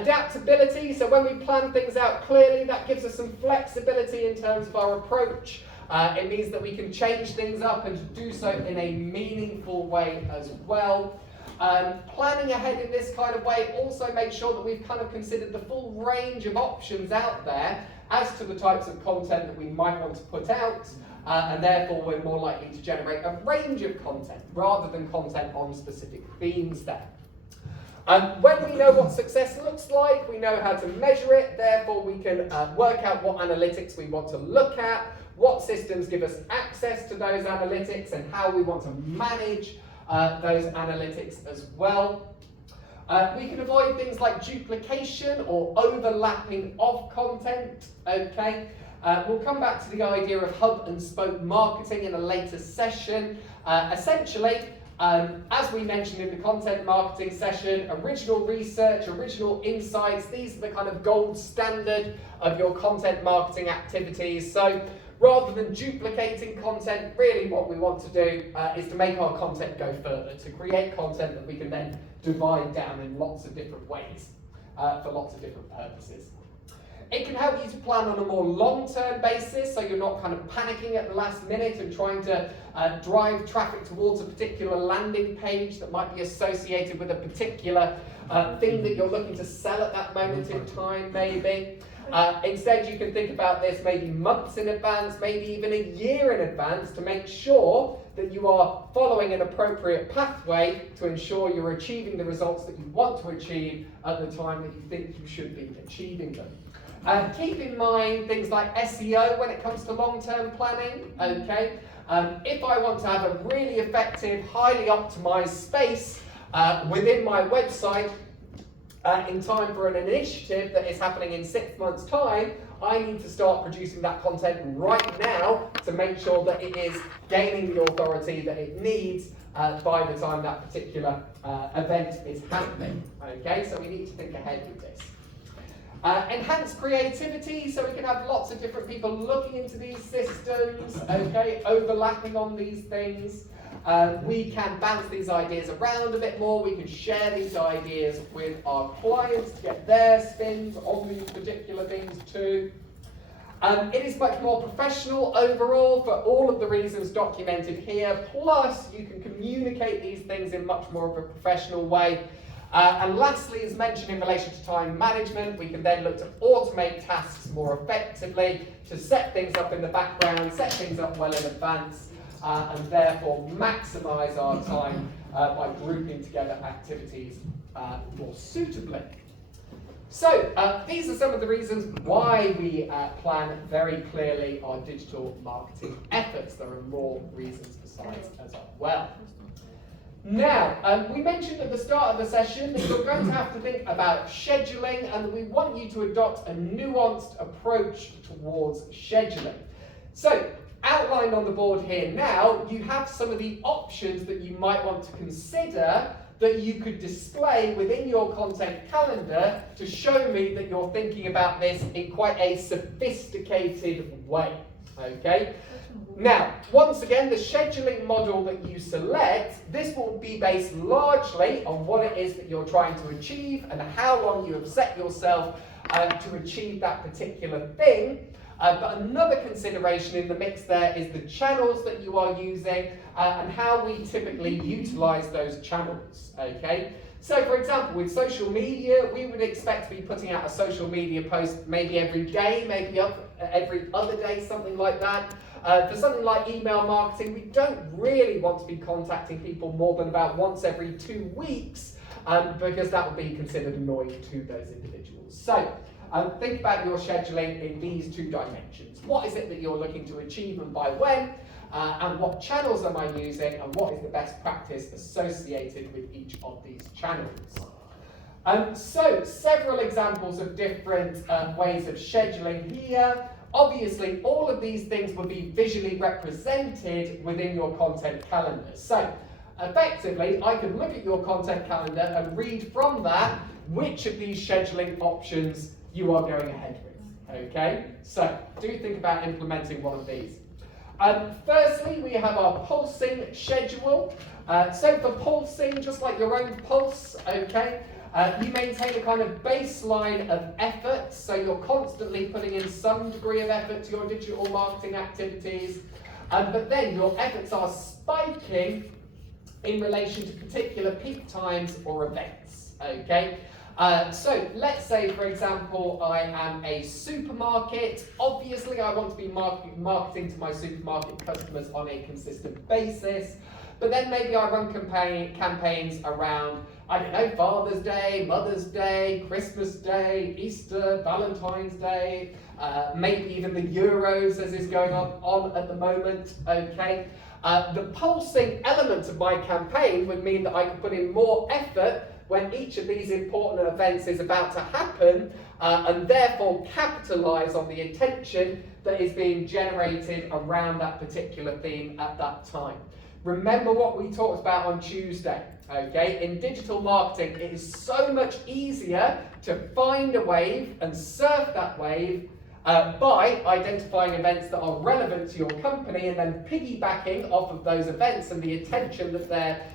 Adaptability, so when we plan things out clearly, that gives us some flexibility in terms of our approach. It means that we can change things up and do so in a meaningful way as well. Planning ahead in this kind of way also makes sure that we've kind of considered the full range of options out there as to the types of content that we might want to put out, and therefore we're more likely to generate a range of content rather than content on specific themes there. When we know what success looks like, we know how to measure it, therefore we can work out what analytics we want to look at, what systems give us access to those analytics, and how we want to manage those analytics as well. We can avoid things like duplication or overlapping of content, okay? We'll come back to the idea of hub and spoke marketing in a later session. Essentially, as we mentioned in the content marketing session, original research, original insights, these are the kind of gold standard of your content marketing activities. So rather than duplicating content, really what we want to do is to make our content go further, to create content that we can then divide down in lots of different ways for lots of different purposes. It can help you to plan on a more long-term basis, so you're not kind of panicking at the last minute and trying to drive traffic towards a particular landing page that might be associated with a particular thing that you're looking to sell at that moment in time, maybe. Instead, you can think about this maybe months in advance, maybe even a year in advance, to make sure that you are following an appropriate pathway to ensure you're achieving the results that you want to achieve at the time that you think you should be achieving them. Keep in mind things like SEO when it comes to long-term planning, okay? If I want to have a really effective, highly optimized space within my website in time for an initiative that is happening in 6 months' time, I need to start producing that content right now to make sure that it is gaining the authority that it needs by the time that particular event is happening. Okay, so we need to think ahead with this. Enhance creativity, so we can have lots of different people looking into these systems, okay, overlapping on these things. We can bounce these ideas around a bit more. We can share these ideas with our clients to get their spins on these particular things too. It is much more professional overall for all of the reasons documented here. Plus, you can communicate these things in much more of a professional way. And lastly, as mentioned in relation to time management, we can then look to automate tasks more effectively, to set things up in the background, set things up well in advance, and therefore maximise our time by grouping together activities more suitably. So, these are some of the reasons why we plan very clearly our digital marketing efforts. There are more reasons besides as well. Now, we mentioned at the start of the session that you're going to have to think about scheduling, and we want you to adopt a nuanced approach towards scheduling. So, outlined on the board here now, you have some of the options that you might want to consider that you could display within your content calendar to show me that you're thinking about this in quite a sophisticated way. Okay? Now, once again, the scheduling model that you select, this will be based largely on what it is that you're trying to achieve and how long you have set yourself to achieve that particular thing. But another consideration in the mix there is the channels that you are using and how we typically utilize those channels, okay? So, for example, with social media, we would expect to be putting out a social media post maybe every day, maybe every other day, something like that. For something like email marketing, we don't really want to be contacting people more than about once every 2 weeks because that would be considered annoying to those individuals. So, think about your scheduling in these 2 dimensions. What is it that you're looking to achieve and by when? And what channels am I using? And what is the best practice associated with each of these channels? So, several examples of different ways of scheduling here. Obviously, all of these things will be visually represented within your content calendar. So, effectively, I can look at your content calendar and read from that which of these scheduling options you are going ahead with. Okay? So, do think about implementing one of these. Firstly, we have our pulsing schedule. So for pulsing, just like your own pulse, okay, you maintain a kind of baseline of effort, so you're constantly putting in some degree of effort to your digital marketing activities, but then your efforts are spiking in relation to particular peak times or events, okay? So let's say, for example, I am a supermarket. Obviously, I want to be marketing to my supermarket customers on a consistent basis, but then maybe I run campaigns around, I don't know, Father's Day, Mother's Day, Christmas Day, Easter, Valentine's Day, maybe even the Euros as is going on at the moment, okay? The pulsing element of my campaign would mean that I could put in more effort when each of these important events is about to happen, and therefore capitalise on the attention that is being generated around that particular theme at that time. Remember what we talked about on Tuesday, okay? In digital marketing, it is so much easier to find a wave and surf that wave by identifying events that are relevant to your company and then piggybacking off of those events and the attention that they're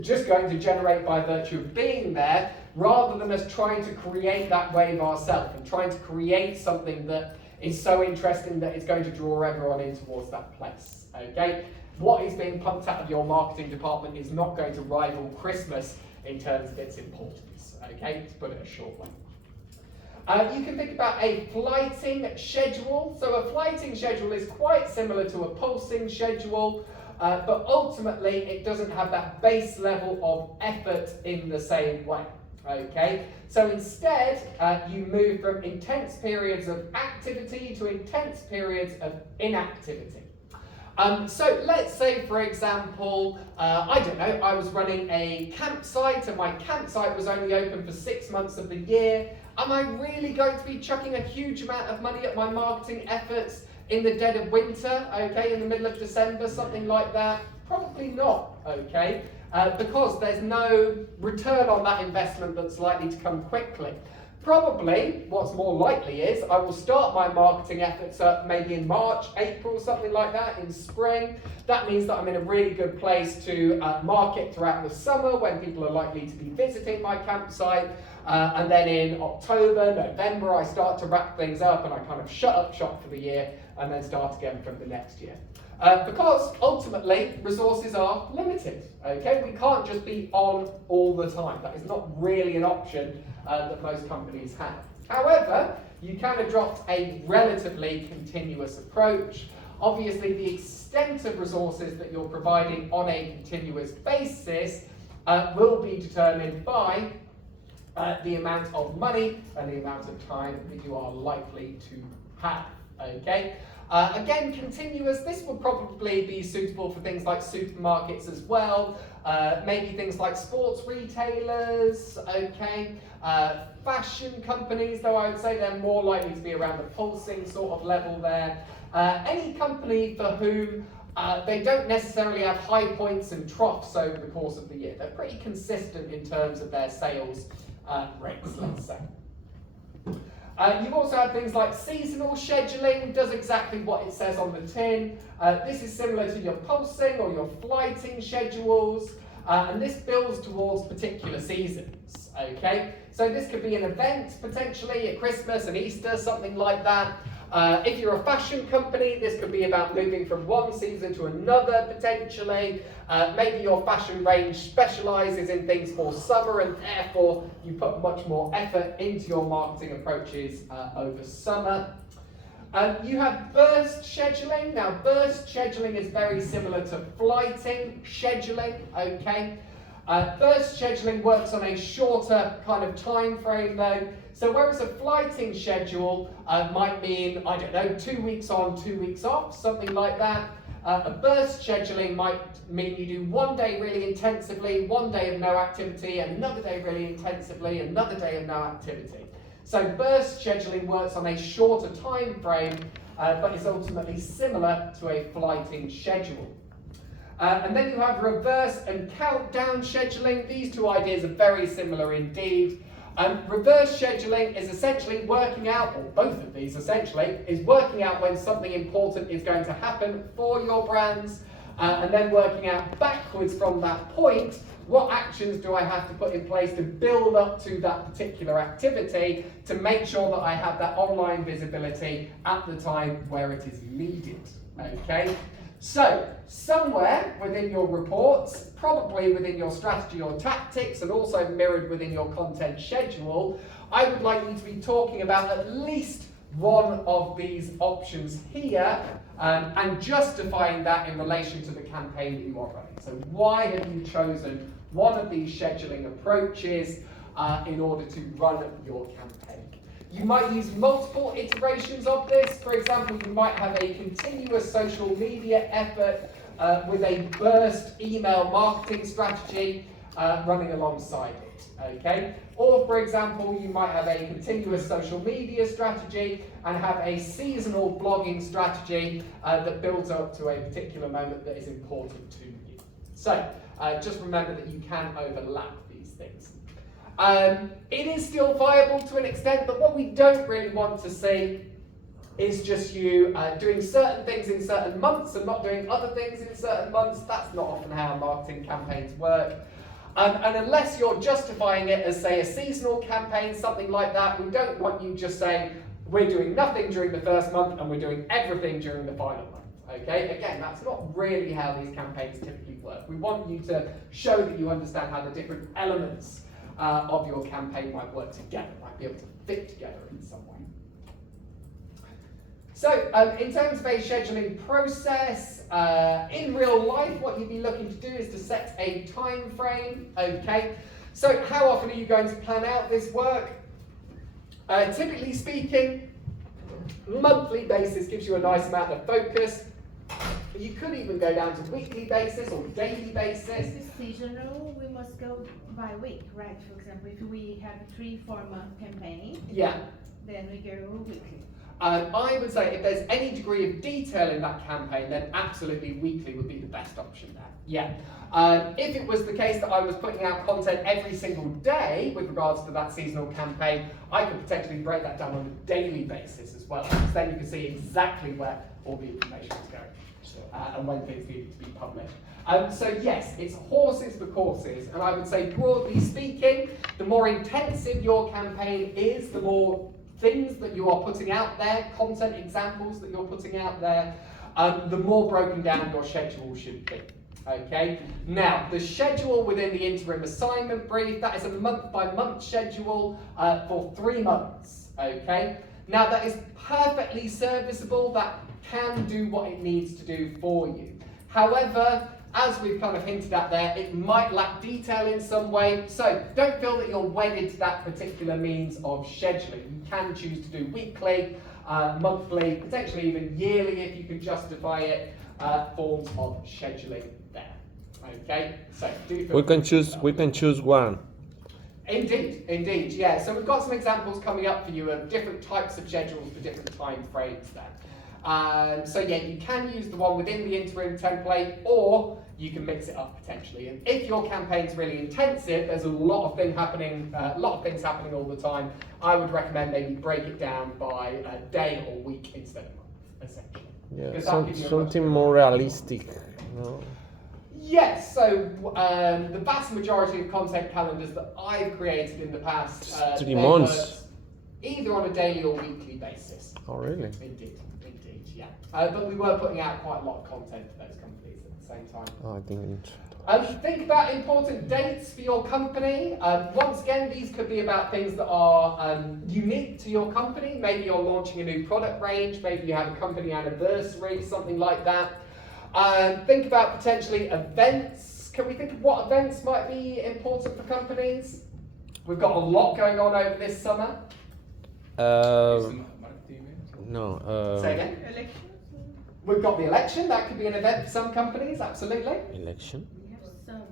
just going to generate by virtue of being there, rather than us trying to create that wave ourselves and trying to create something that is so interesting that it's going to draw everyone in towards that place, okay? What is being pumped out of your marketing department is not going to rival Christmas in terms of its importance, okay? To put it a short way. You can think about a flighting schedule. So a flighting schedule is quite similar to a pulsing schedule, but ultimately it doesn't have that base level of effort in the same way. Okay, so instead you move from intense periods of activity to intense periods of inactivity. So let's say, for example, I don't know, I was running a campsite and my campsite was only open for 6 months of the year. Am I really going to be chucking a huge amount of money at my marketing efforts in the dead of winter, okay, in the middle of December, something like that? Probably not, okay, because there's no return on that investment that's likely to come quickly. Probably, what's more likely is, I will start my marketing efforts maybe in March, April, something like that, in spring. That means that I'm in a really good place to market throughout the summer when people are likely to be visiting my campsite. And then in October, November, I start to wrap things up and I kind of shut up shop for the year and then start again from the next year. Because ultimately, resources are limited, okay? We can't just be on all the time. That is not really an option that most companies have. However, you can adopt a relatively continuous approach. Obviously, the extent of resources that you're providing on a continuous basis will be determined by the amount of money and the amount of time that you are likely to have, okay? Again, continuous, this will probably be suitable for things like supermarkets as well, maybe things like sports retailers, okay, fashion companies, though I would say they're more likely to be around the pulsing sort of level there. Any company for whom they don't necessarily have high points and troughs over the course of the year. They're pretty consistent in terms of their sales rates, let's say. You've also had things like seasonal scheduling, does exactly what it says on the tin. This is similar to your pulsing or your flighting schedules, and this builds towards particular seasons, okay? So this could be an event, potentially, at Christmas and Easter, something like that. If you're a fashion company, this could be about moving from one season to another, potentially. Maybe your fashion range specialises in things for summer and therefore you put much more effort into your marketing approaches over summer. You have burst scheduling. Now, burst scheduling is very similar to flighting scheduling, okay? Burst scheduling works on a shorter kind of time frame though. So whereas a flighting schedule might mean, I don't know, 2 weeks on, 2 weeks off, something like that. A burst scheduling might mean you do 1 day really intensively, 1 day of no activity, another day really intensively, another day of no activity. So burst scheduling works on a shorter time frame, but is ultimately similar to a flighting schedule. And then you have reverse and countdown scheduling. These two ideas are very similar indeed. Reverse scheduling is essentially working out, or both of these essentially, is working out when something important is going to happen for your brands, and then working out backwards from that point, what actions do I have to put in place to build up to that particular activity to make sure that I have that online visibility at the time where it is needed, okay? So, somewhere within your reports, probably within your strategy or tactics, and also mirrored within your content schedule, I would like you to be talking about at least one of these options here, and justifying that in relation to the campaign that you are running. So why have you chosen one of these scheduling approaches in order to run your campaign? You might use multiple iterations of this. For example, you might have a continuous social media effort with a burst email marketing strategy running alongside it, okay? Or, for example, you might have a continuous social media strategy and have a seasonal blogging strategy that builds up to a particular moment that is important to you. So, just remember that you can overlap these things. It is still viable to an extent, but what we don't really want to see is just you doing certain things in certain months and not doing other things in certain months. That's not often how marketing campaigns work. And unless you're justifying it as, say, a seasonal campaign, something like that, we don't want you just saying, we're doing nothing during the first month and we're doing everything during the final month. Okay, again, that's not really how these campaigns typically work. We want you to show that you understand how the different elements of your campaign might work together, might be able to fit together in some way. So, in terms of a scheduling process, in real life, what you'd be looking to do is to set a time frame, okay? So, how often are you going to plan out this work? Typically speaking, monthly basis gives you a nice amount of focus. You could even go down to weekly basis or daily basis. If it's seasonal, we must go by week, right? For example, if we have a 3-4-month campaign, Yeah. then we go weekly. I would say if there's any degree of detail in that campaign, then absolutely weekly would be the best option there. Yeah. If it was the case that I was putting out content every single day with regards to that seasonal campaign, I could potentially break that down on a daily basis as well, because then you can see exactly where all the information is going and when things need to be published. So yes, it's horses for courses, and I would say broadly speaking, the more intensive your campaign is, the more things that you are putting out there, content examples that you're putting out there, the more broken down your schedule should be. Okay, now the schedule within the interim assignment brief, that is a month-by-month schedule for 3 months. Okay, now that is perfectly serviceable, that can do what it needs to do for you. However, as we've kind of hinted at there, it might lack detail in some way, so don't feel that you're wedded to that particular means of scheduling. You can choose to do weekly, monthly, potentially even yearly if you can justify it, forms of scheduling there. Okay, so do feel We can choose one. Indeed, yeah. So we've got some examples coming up for you of different types of schedules for different time frames there. So yeah, you can use the one within the interim template, or you can mix it up potentially. And if your campaign's really intensive, there's a lot of things happening all the time, I would recommend maybe break it down by a day or week instead of month, essentially. Yeah, Because that gives you a something much more realistic. No? Yes, so the vast majority of content calendars that I've created in the past, 3 they months. work either on a daily or weekly basis. Oh, really? Indeed, yeah. But we were putting out quite a lot of content for those companies at the same time. Oh, I think. Think about important dates for your company. Once again, these could be about things that are unique to your company. Maybe you're launching a new product range, maybe you have a company anniversary, something like that. Think about potentially events. Can we think of what events might be important for companies? We've got a lot going on over this summer. No. Say again? Elections? We've got the election. That could be an event for some companies, absolutely. Election. We have some.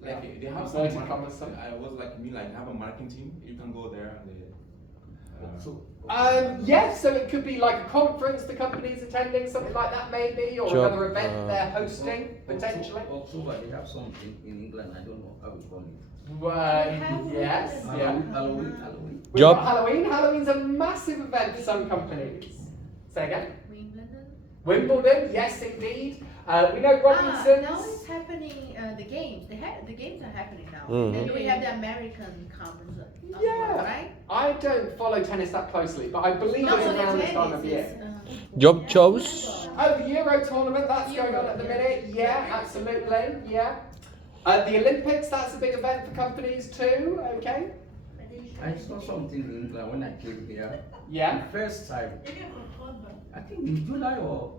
Like they have some. Inverted commas, some. I was like me, like have a marketing team. You can go there and they. Yes, so it could be like a conference the company's attending, something like that maybe, or Job, another event they're hosting, potentially. October, they have some in England, I don't know how we call it. Yes, yeah. Halloween. We've Job. got Halloween. Halloween's a massive event for some companies. Say again? Wimbledon. Wimbledon, yes indeed. We know Now Robinson's. it's happening, the games. The games are happening now. Mhm. And we have the American conference as well, Yeah. right? I don't follow tennis that closely, but I believe Not it's only around this time tennis, of year. it's, Job chose. Oh, the Euro tournament, that's going on at the minute. Yeah, absolutely, yeah. The Olympics, that's a big event for companies too, okay? I saw something in England when I came here. Yeah. The first time, I think in July or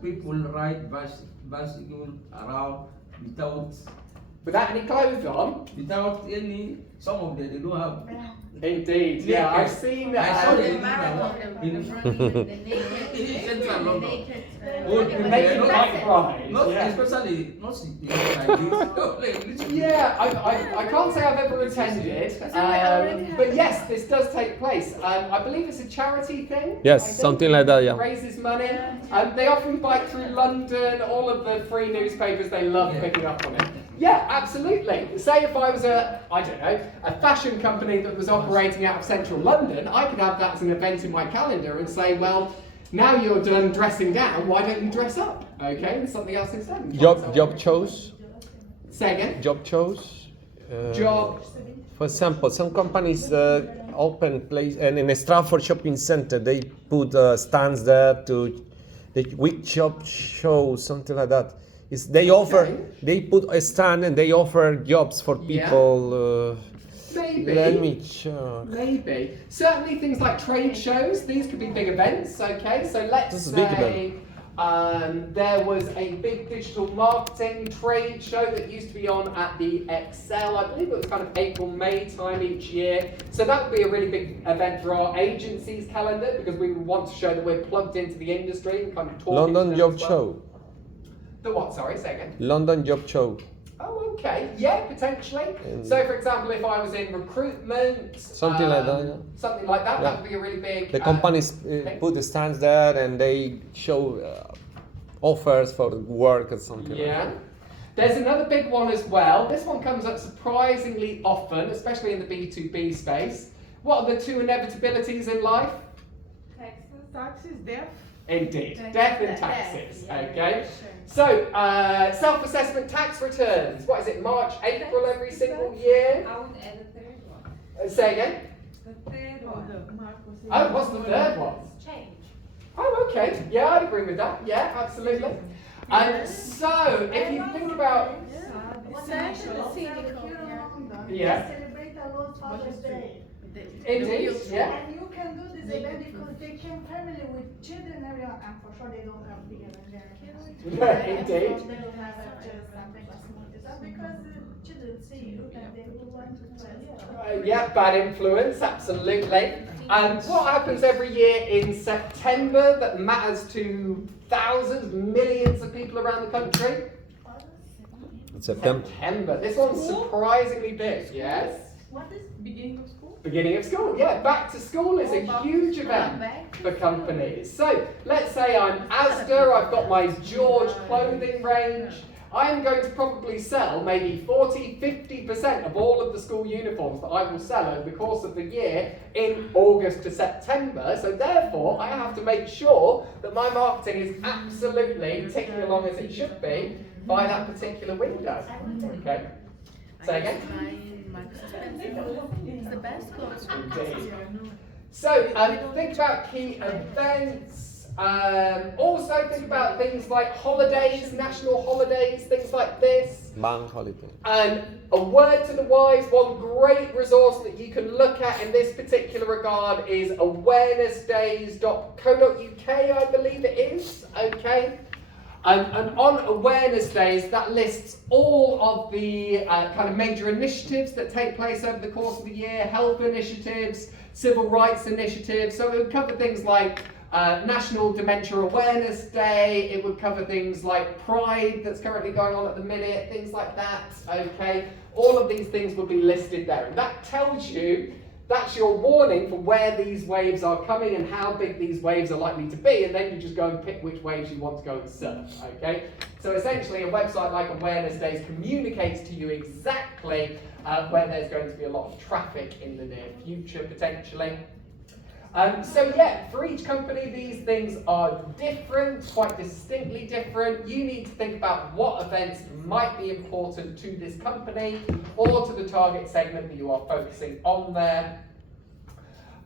people ride bicycle around Without any clothes on? without any, some of them they don't have. Indeed, yeah, I've seen I saw that. the the marathon, the naked, Oh, The naked bike ride, Not yeah. especially, not like this. Yeah, I can't say I've ever attended, but yes, this does take place. I believe it's a charity thing. Yes, I think. something like that, yeah. Raises money. They often bike through London, all of the free newspapers, they love picking up on it. Yeah, absolutely. Say if I was a fashion company that was operating out of central London, I could have that as an event in my calendar and say, well, now you're done dressing down, why don't you dress up? Okay, and something else instead. Job chose. Say again? Job chose. Job. For example, some companies open place and in a Stratford shopping center they put stands there to the week job show, something like that. Is they offer, they put a stand and they offer jobs for Yeah. people. Maybe. Let me check. Maybe. Certainly things like trade shows, these could be big events, okay? So let's This is a big say there was a big digital marketing trade show that used to be on at the Excel. I believe it was kind of April, May time each year. So that would be a really big event for our agency's calendar because we would want to show that we're plugged into the industry and kind of talking London to them Job as well. Show. The what, sorry, say again? London Job Show. Oh, okay. Yeah, potentially. So, for example, if I was in recruitment, Something like that, yeah. something like that, Yeah. that would be a really big. The companies put the stands there and they show offers for work or something. Yeah. There's another big one as well. This one comes up surprisingly often, especially in the B2B space. What are the two inevitabilities in life? Taxes, death. Indeed, Death, death and death, taxes. yeah, Okay. sure. So, self-assessment tax returns. What is it? March, April every single year. I would add a third one. Say again. The third Oh, one. the Marcos. Oh, what's the third one? Change. Oh, okay. Yeah, I'd agree with that. Yeah, absolutely. And so, if you think about, Yeah. They celebrate a lot Father's Day. indeed, yeah, And you can do this event because they came family with children and everyone, and for sure they don't have big event there. Indeed. They don't have just something small, because the children see you and they will want to play. Yeah, bad influence, absolutely. And what happens every year in September that matters to thousands, millions of people around the country? September. September. This one's surprisingly big. Yes. What is beginning of school? Beginning of school, yeah. Back to school is a huge event for companies. So let's say I'm Asda, I've got my George clothing range. I'm going to probably sell maybe 40, 50% of all of the school uniforms that I will sell over the course of the year in August to September. So therefore, I have to make sure that my marketing is absolutely ticking along as it should be by that particular window. Okay. Say again. It's the best clothes. Indeed. So think about key events. Also think about things like holidays, national holidays, things like this. Bank holiday. And a word to the wise, one great resource that you can look at in this particular regard is awarenessdays.co.uk, I believe it is. Okay. And on Awareness Days, that lists all of the kind of major initiatives that take place over the course of the year, health initiatives, civil rights initiatives. So it would cover things like National Dementia Awareness Day, it would cover things like Pride that's currently going on at the minute, things like that, okay? All of these things will be listed there. And that tells you, that's your warning for where these waves are coming and how big these waves are likely to be, and then you just go and pick which waves you want to go and surf, okay? So essentially a website like Awareness Days communicates to you exactly where there's going to be a lot of traffic in the near future, potentially. So yeah, for each company these things are different, quite distinctly different. You need to think about what events might be important to this company or to the target segment that you are focusing on there.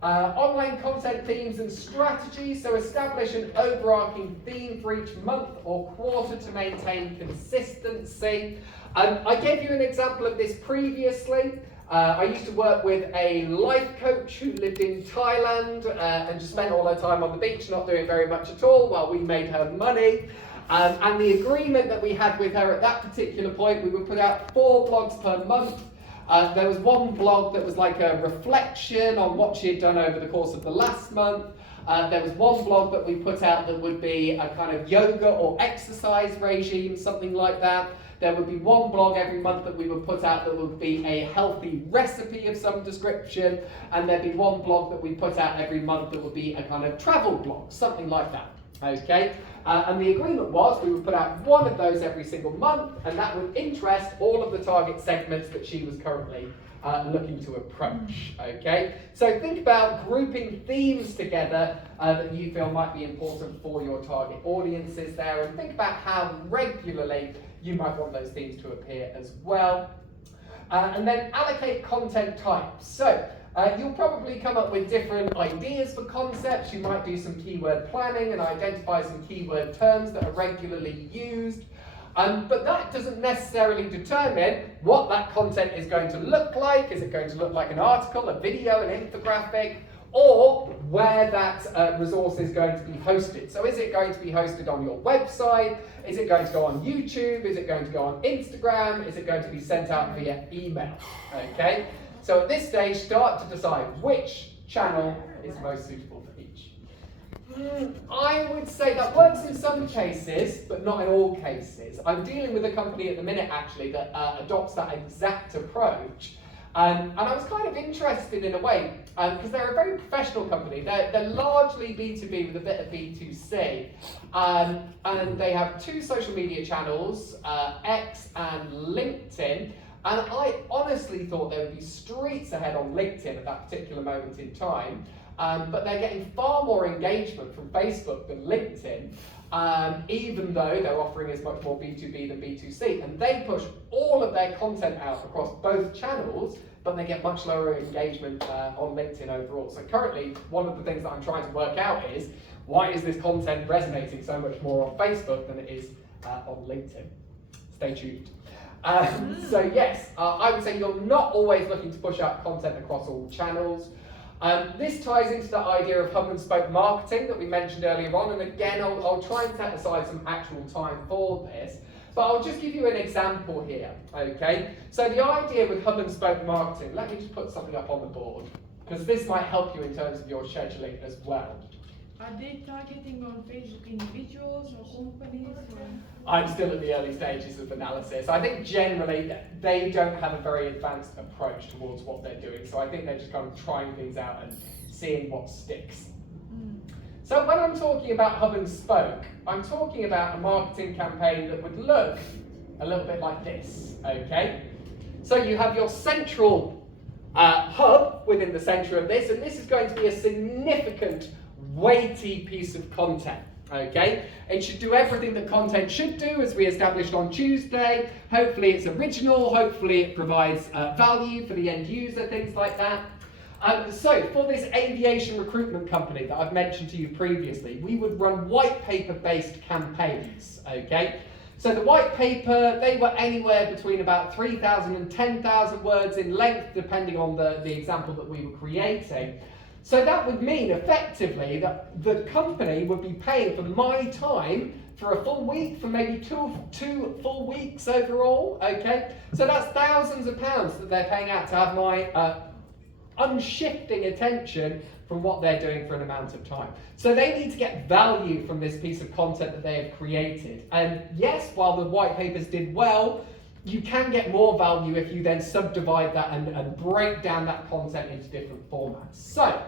Online content themes and strategies, so establish an overarching theme for each month or quarter to maintain consistency. I gave you an example of this previously. I used to work with a life coach who lived in Thailand and just spent all her time on the beach not doing very much at all while we made her money. And the agreement that we had with her at that particular point, we would put out 4 blogs per month. There was one blog that was like a reflection on what she had done over the course of the last month. There was one blog that we put out that would be a kind of yoga or exercise regime, something like that. There would be one blog every month that we would put out that would be a healthy recipe of some description, and there'd be one blog that we put out every month that would be a kind of travel blog, something like that. Okay, and the agreement was we would put out one of those every single month, and that would interest all of the target segments that she was currently looking to approach. Okay, so think about grouping themes together that you feel might be important for your target audiences there, and think about how regularly you might want those themes to appear as well. And then allocate content types. So you'll probably come up with different ideas for concepts. You might do some keyword planning and identify some keyword terms that are regularly used. But that doesn't necessarily determine what that content is going to look like. Is it going to look like an article, a video, an infographic, or where that resource is going to be hosted? So is it going to be hosted on your website? Is it going to go on YouTube? Is it going to go on Instagram? Is it going to be sent out via email? Okay, so at this stage, start to decide which channel is most suitable for each. I would say that works in some cases, but not in all cases. I'm dealing with a company at the minute, actually, that adopts that exact approach. And I was kind of interested in a way, because they're a very professional company. They're largely B2B with a bit of B2C. And they have 2 social media channels, X and LinkedIn. And I honestly thought they would be streets ahead on LinkedIn at that particular moment in time. But they're getting far more engagement from Facebook than LinkedIn, even though they're offering as much more B2B than B2C. And they push all of their content out across both channels, but they get much lower engagement on LinkedIn overall. So currently, one of the things that I'm trying to work out is, why is this content resonating so much more on Facebook than it is on LinkedIn? Stay tuned. So yes, I would say you're not always looking to push out content across all channels. This ties into the idea of hub and spoke marketing that we mentioned earlier on, and again, I'll try and set aside some actual time for this, but I'll just give you an example here, okay? So the idea with hub and spoke marketing, let me just put something up on the board, because this might help you in terms of your scheduling as well. Are they targeting on Facebook individuals or companies? Or? I'm still at the early stages of analysis. I think generally they don't have a very advanced approach towards what they're doing, so I think they're just kind of trying things out and seeing what sticks. So when I'm talking about hub and spoke, I'm talking about a marketing campaign that would look a little bit like this, okay? So you have your central hub within the center of this, and this is going to be a significant, weighty piece of content. Okay, it should do everything that content should do, as we established on Tuesday. Hopefully it's original, hopefully it provides value for the end user, things like that. So for this aviation recruitment company that I've mentioned to you previously, we would run white paper based campaigns, okay? So the white paper, they were anywhere between about 3,000 and 10,000 words in length, depending on the example that we were creating. So that would mean effectively that the company would be paying for my time for a full week, for maybe two full weeks overall, okay? So that's thousands of pounds that they're paying out to have my unshifting attention from what they're doing for an amount of time. So they need to get value from this piece of content that they have created. And yes, while the white papers did well, you can get more value if you then subdivide that and break down that content into different formats. So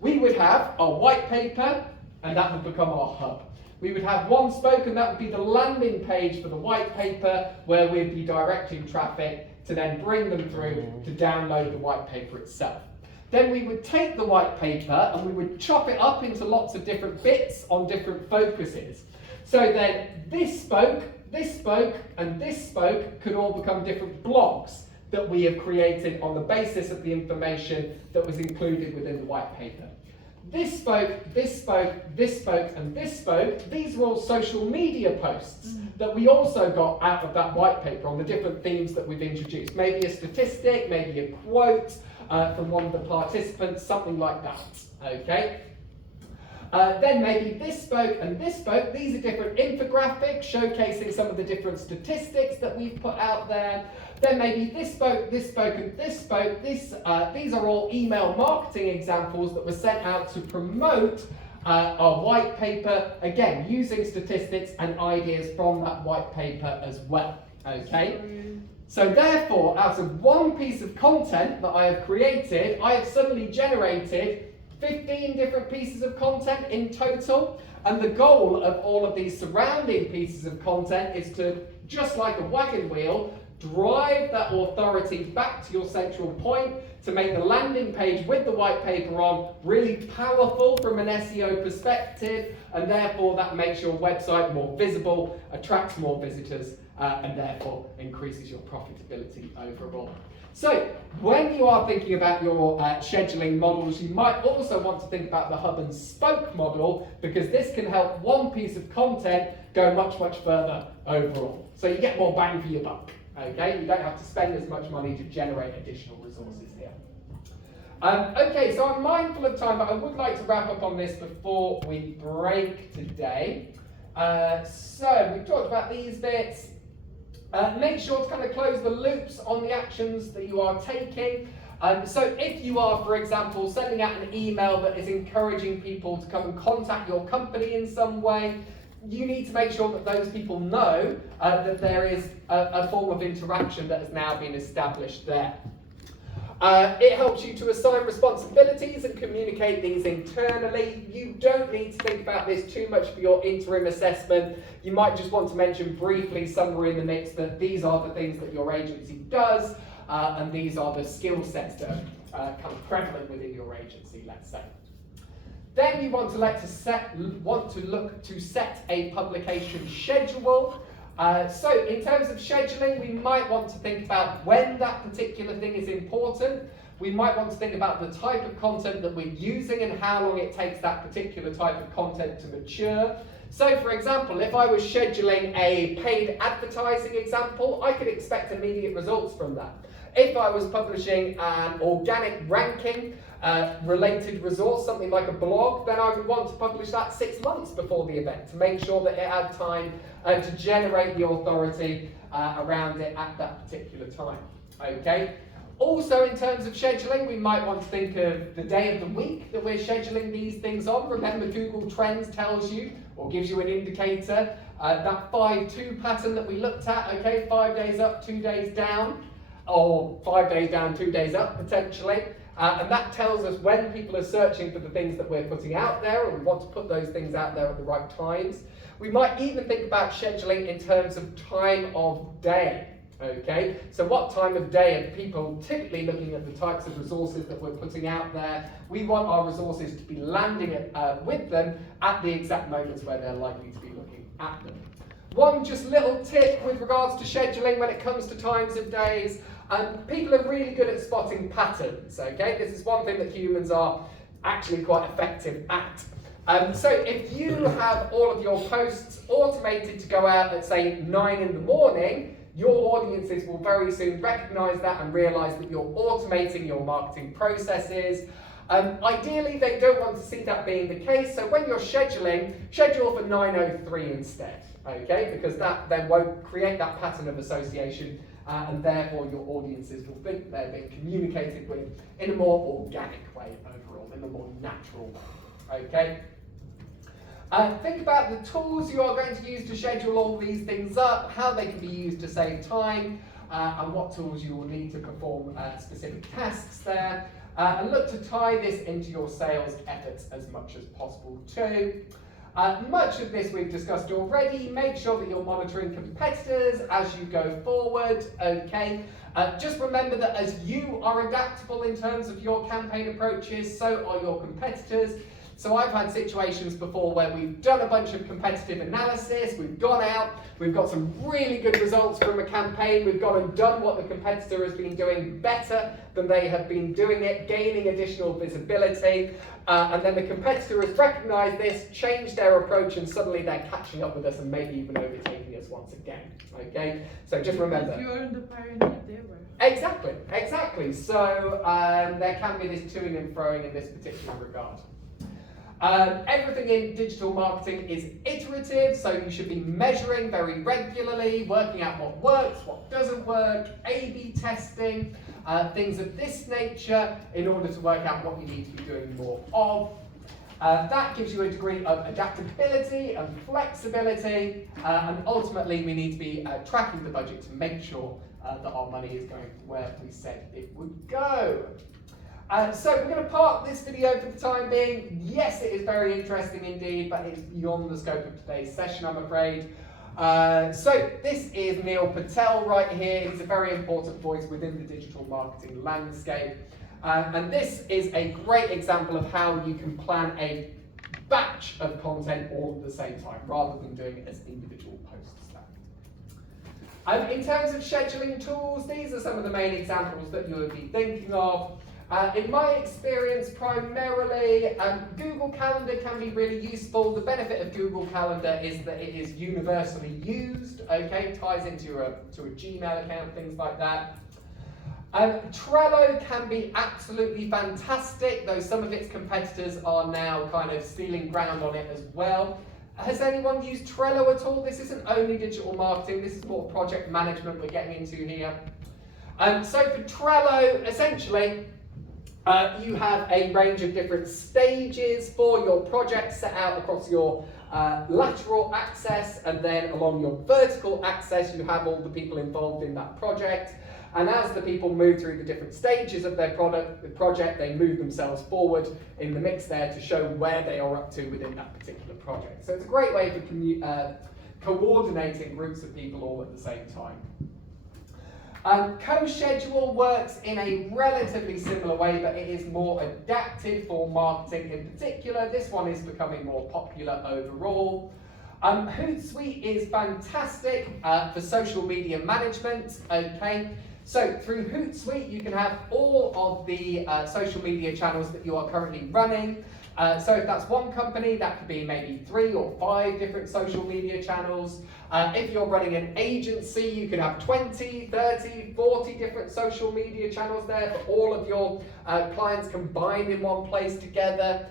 we would have our white paper, and that would become our hub. We would have one spoke, and that would be the landing page for the white paper, where we'd be directing traffic to then bring them through to download the white paper itself. Then we would take the white paper and we would chop it up into lots of different bits on different focuses. So then this spoke, and this spoke could all become different blogs that we have created on the basis of the information that was included within the white paper. This spoke, this spoke, this spoke, and this spoke, these were all social media posts that we also got out of that white paper on the different themes that we've introduced. Maybe a statistic, maybe a quote from one of the participants, something like that, okay? Then maybe this spoke and this spoke. These are different infographics showcasing some of the different statistics that we've put out there. Then maybe this spoke, this spoke, and this spoke. These are all email marketing examples that were sent out to promote our white paper, again, using statistics and ideas from that white paper as well, okay? So therefore, out of one piece of content that I have created, I have suddenly generated 15 different pieces of content in total, and the goal of all of these surrounding pieces of content is to, just like a wagon wheel, drive that authority back to your central point to make the landing page with the white paper on really powerful from an SEO perspective, and therefore that makes your website more visible, attracts more visitors, and therefore increases your profitability overall. So when you are thinking about your scheduling models, you might also want to think about the hub and spoke model, because this can help one piece of content go much, much further overall. So you get more bang for your buck, okay? You don't have to spend as much money to generate additional resources here. Okay, so I'm mindful of time, but I would like to wrap up on this before we break today. So we've talked about these bits. Make sure to kind of close the loops on the actions that you are taking. So if you are, for example, sending out an email that is encouraging people to come and contact your company in some way, you need to make sure that those people know that there is a form of interaction that has now been established there. It helps you to assign responsibilities and communicate these internally. You don't need to think about this too much for your interim assessment. You might just want to mention briefly somewhere in the mix that these are the things that your agency does, and these are the skill sets that are kind of prevalent within your agency, let's say. Then you want to look to set a publication schedule. So in terms of scheduling, we might want to think about when that particular thing is important. We might want to think about the type of content that we're using and how long it takes that particular type of content to mature. So for example, if I was scheduling a paid advertising example, I could expect immediate results from that. If I was publishing an organic ranking related resource, something like a blog, then I would want to publish that 6 months before the event to make sure that it had time to generate the authority around it at that particular time. Okay. Also, in terms of scheduling, we might want to think of the day of the week that we're scheduling these things on. Remember, Google Trends tells you, or gives you an indicator, that 5-2 pattern that we looked at, okay, 5 days up, 2 days down, or 5 days down, 2 days up, potentially. And that tells us when people are searching for the things that we're putting out there, and we want to put those things out there at the right times. We might even think about scheduling in terms of time of day. Okay, so what time of day are people typically looking at the types of resources that we're putting out there? We want our resources to be landing with them at the exact moments where they're likely to be looking at them. One just little tip with regards to scheduling when it comes to times of days. People are really good at spotting patterns, okay? This is one thing that humans are actually quite effective at. So if you have all of your posts automated to go out at, say, 9 in the morning, your audiences will very soon recognize that and realize that you're automating your marketing processes. Ideally, they don't want to see that being the case, so when you're scheduling, schedule for 9:03 instead, okay? Because that then won't create that pattern of association, and therefore your audiences will think they're being communicated with in a more organic way overall, in a more natural way, okay? Think about the tools you are going to use to schedule all these things up, how they can be used to save time, and what tools you will need to perform specific tasks there. And look to tie this into your sales efforts as much as possible too. Much of this we've discussed already. Make sure that you're monitoring competitors as you go forward, okay? Just remember that as you are adaptable in terms of your campaign approaches, so are your competitors. So I've had situations before where we've done a bunch of competitive analysis, we've gone out, we've got some really good results from a campaign, we've gone and done what the competitor has been doing better than they have been doing it, gaining additional visibility, and then the competitor has recognised this, changed their approach, and suddenly they're catching up with us and maybe even overtaking us once again, okay? So just remember. If you're in the pioneer, they were. Exactly. So there can be this toing and froing in this particular regard. Everything in digital marketing is iterative, so you should be measuring very regularly, working out what works, what doesn't work, A/B testing, things of this nature in order to work out what you need to be doing more of. That gives you a degree of adaptability and flexibility, and ultimately we need to be tracking the budget to make sure that our money is going where we said it would go. So we're going to park this video for the time being. Yes, it is very interesting indeed, but it's beyond the scope of today's session, I'm afraid. So this is Neil Patel right here. He's a very important voice within the digital marketing landscape. And this is a great example of how you can plan a batch of content all at the same time, rather than doing it as individual posts. In terms of scheduling tools, these are some of the main examples that you would be thinking of. In my experience, primarily, Google Calendar can be really useful. The benefit of Google Calendar is that it is universally used, okay, ties into a Gmail account, things like that. Trello can be absolutely fantastic, though some of its competitors are now kind of stealing ground on it as well. Has anyone used Trello at all? This isn't only digital marketing, this is more project management we're getting into here. So for Trello, essentially, you have a range of different stages for your project set out across your lateral axis, and then along your vertical axis you have all the people involved in that project. And as the people move through the different stages of their project, they move themselves forward in the mix there to show where they are up to within that particular project. So it's a great way for coordinating groups of people all at the same time. Co-schedule works in a relatively similar way, but it is more adapted for marketing in particular. This one is becoming more popular overall. Hootsuite is fantastic for social media management, okay? So through Hootsuite, you can have all of the social media channels that you are currently running. So if that's one company, that could be maybe 3 or 5 different social media channels. If you're running an agency, you can have 20, 30, 40 different social media channels there for all of your clients combined in one place together.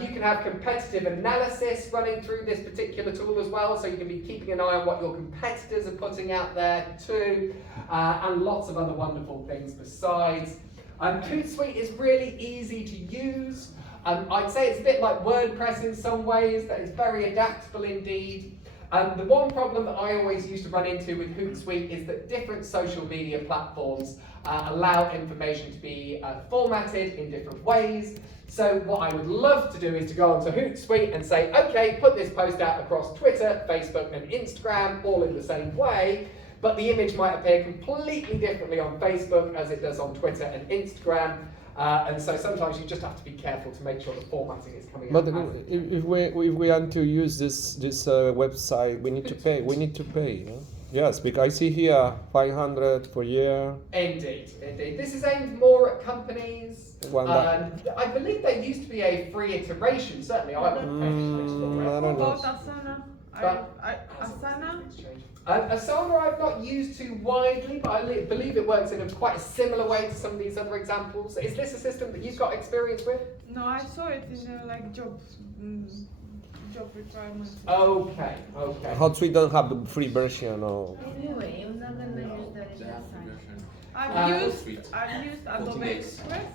You can have competitive analysis running through this particular tool as well, so you can be keeping an eye on what your competitors are putting out there too, and lots of other wonderful things besides. Hootsuite is really easy to use. I'd say it's a bit like WordPress in some ways, that is very adaptable indeed. The one problem that I always used to run into with Hootsuite is that different social media platforms allow information to be formatted in different ways. So what I would love to do is to go onto Hootsuite and say, okay, put this post out across Twitter, Facebook and Instagram all in the same way, but the image might appear completely differently on Facebook as it does on Twitter and Instagram. And so sometimes you just have to be careful to make sure the formatting is coming out. But if we want to use this website, we need to pay. We need to pay. Yeah? Yes, because I see here 500 per year. Indeed, indeed. This is aimed more at companies. I believe there used to be a free iteration. Certainly, I would pay to explore it. I don't know. Asana? Asana I've not used too widely, but I believe it works in a quite a similar way to some of these other examples. Is this a system that you've got experience with? No, I saw it in like job requirements. Okay, okay. Hootsuite don't have the free version or. Anyway, I'm not gonna use that in that site. I've used Adobe Express.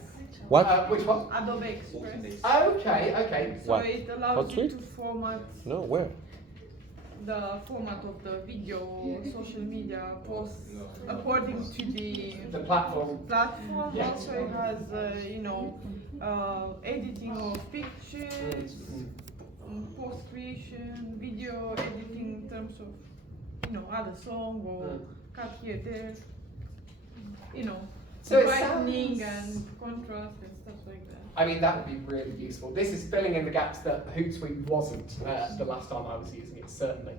What? Which one? Adobe Express. Okay, okay. So What? it allows you Hootsuite? to format No, where? the format of the video, social media posts according to The platform. platform. Yeah. Also, it has editing of pictures, post creation, video editing in terms of add a song or cut here there. So it brightening sounds- and contrast and stuff like that. I mean, that would be really useful. This is filling in the gaps that Hootsuite wasn't the last time I was using it, certainly.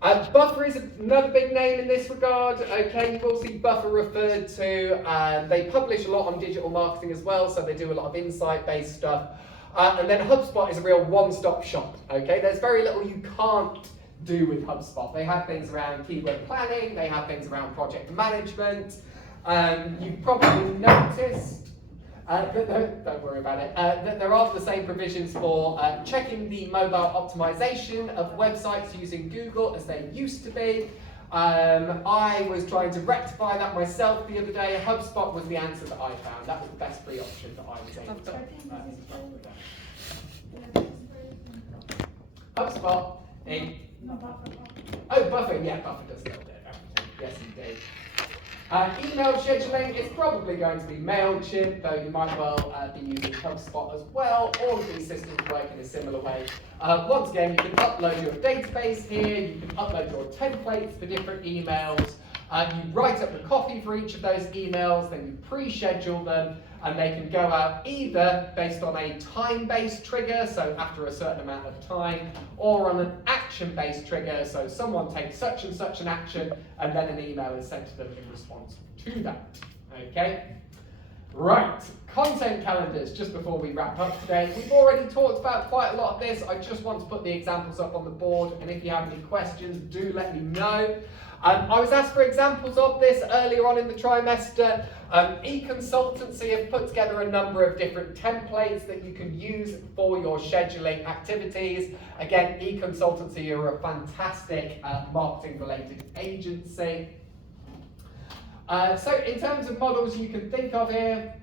Buffer is another big name in this regard. Okay, you will see Buffer referred to. They publish a lot on digital marketing as well, so they do a lot of insight-based stuff. And then HubSpot is a real one-stop shop. Okay, there's very little you can't do with HubSpot. They have things around keyword planning. They have things around project management. You've probably noticed, don't worry about it, that there aren't the same provisions for checking the mobile optimization of websites using Google as they used to be. I was trying to rectify that myself the other day. HubSpot was the answer that I found. That was the best free option that I was able to interact with. HubSpot. No, Buffer. Oh, Buffer, yeah, Buffer does a little bit of everything. Yes, indeed. Email scheduling is probably going to be MailChimp, though you might well be using HubSpot as well. All of these systems work in a similar way. Once again, you can upload your database here, you can upload your templates for different emails, you write up the copy for each of those emails, then you pre-schedule them, and they can go out either based on a time-based trigger, so after a certain amount of time, or on an action-based trigger, so someone takes such and such an action, and then an email is sent to them in response to that. Okay? Right, content calendars, just before we wrap up today. We've already talked about quite a lot of this. I just want to put the examples up on the board, and if you have any questions, do let me know. I was asked for examples of this earlier on in the trimester. eConsultancy have put together a number of different templates that you can use for your scheduling activities. Again, eConsultancy are a fantastic marketing-related agency. So in terms of models you can think of here,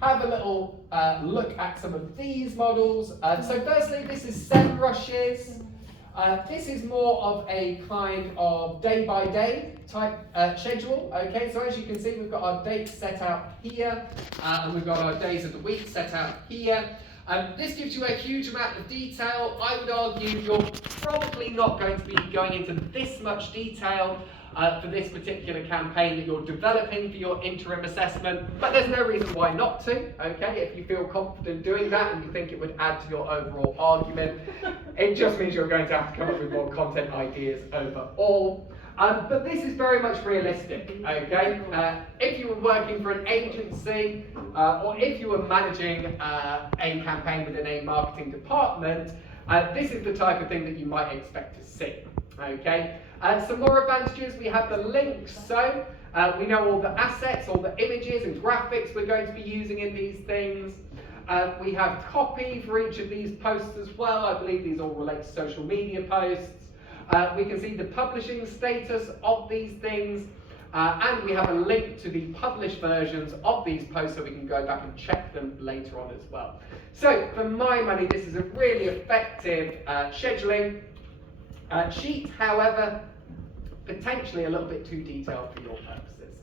have a little look at some of these models. So firstly, this is SEMrushes. This is more of a kind of day-by-day type schedule. Okay, so as you can see, we've got our dates set out here, and we've got our days of the week set out here. This gives you a huge amount of detail. I would argue you're probably not going to be going into this much detail for this particular campaign that you're developing for your interim assessment, but there's no reason why not to, okay? If you feel confident doing that and you think it would add to your overall argument, it just means you're going to have to come up with more content ideas overall. But this is very much realistic, okay? If you were working for an agency, or if you were managing a campaign within a marketing department, this is the type of thing that you might expect to see, okay? Some more advantages, we have the links, so we know all the assets, all the images and graphics we're going to be using in these things. We have copy for each of these posts as well. I believe these all relate to social media posts. We can see the publishing status of these things, and we have a link to the published versions of these posts so we can go back and check them later on as well. So for my money, this is a really effective scheduling sheet, however, potentially a little bit too detailed for your purposes.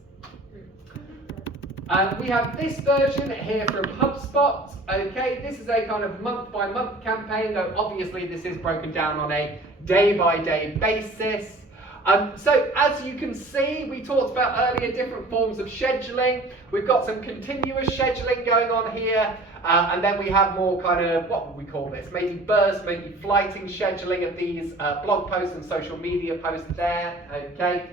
We have this version here from HubSpot. Okay, this is a kind of month-by-month campaign, though obviously this is broken down on a day-by-day basis. So as you can see, we talked about earlier different forms of scheduling. We've got some continuous scheduling going on here, and then we have more kind of, what would we call this? Maybe burst, maybe flighting scheduling of these blog posts and social media posts there, okay?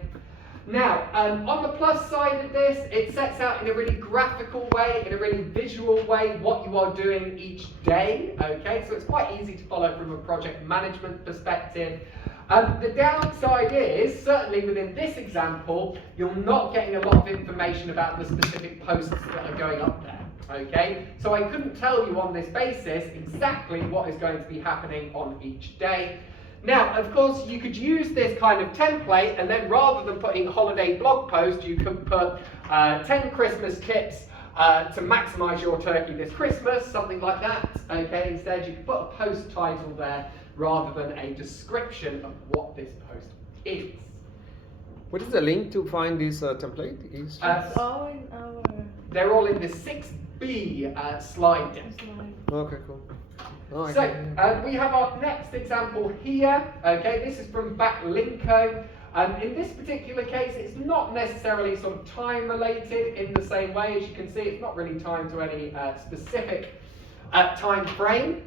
Now, on the plus side of this, it sets out in a really graphical way, in a really visual way, what you are doing each day, okay? So it's quite easy to follow from a project management perspective. The downside is, certainly within this example, you're not getting a lot of information about the specific posts that are going up there, okay? So I couldn't tell you on this basis exactly what is going to be happening on each day. Now, of course, you could use this kind of template, and then rather than putting holiday blog post, you could put 10 Christmas tips to maximise your turkey this Christmas, something like that, okay? Instead, you could put a post title there, rather than a description of what this post is. What is the link to find this template? It's all in our They're all in the 6B slide deck. slide. Okay, cool. Oh, So we have our next example here. Okay, this is from Backlinko. In this particular case, it's not necessarily sort of time related in the same way. As you can see, it's not really timed to any specific time frame.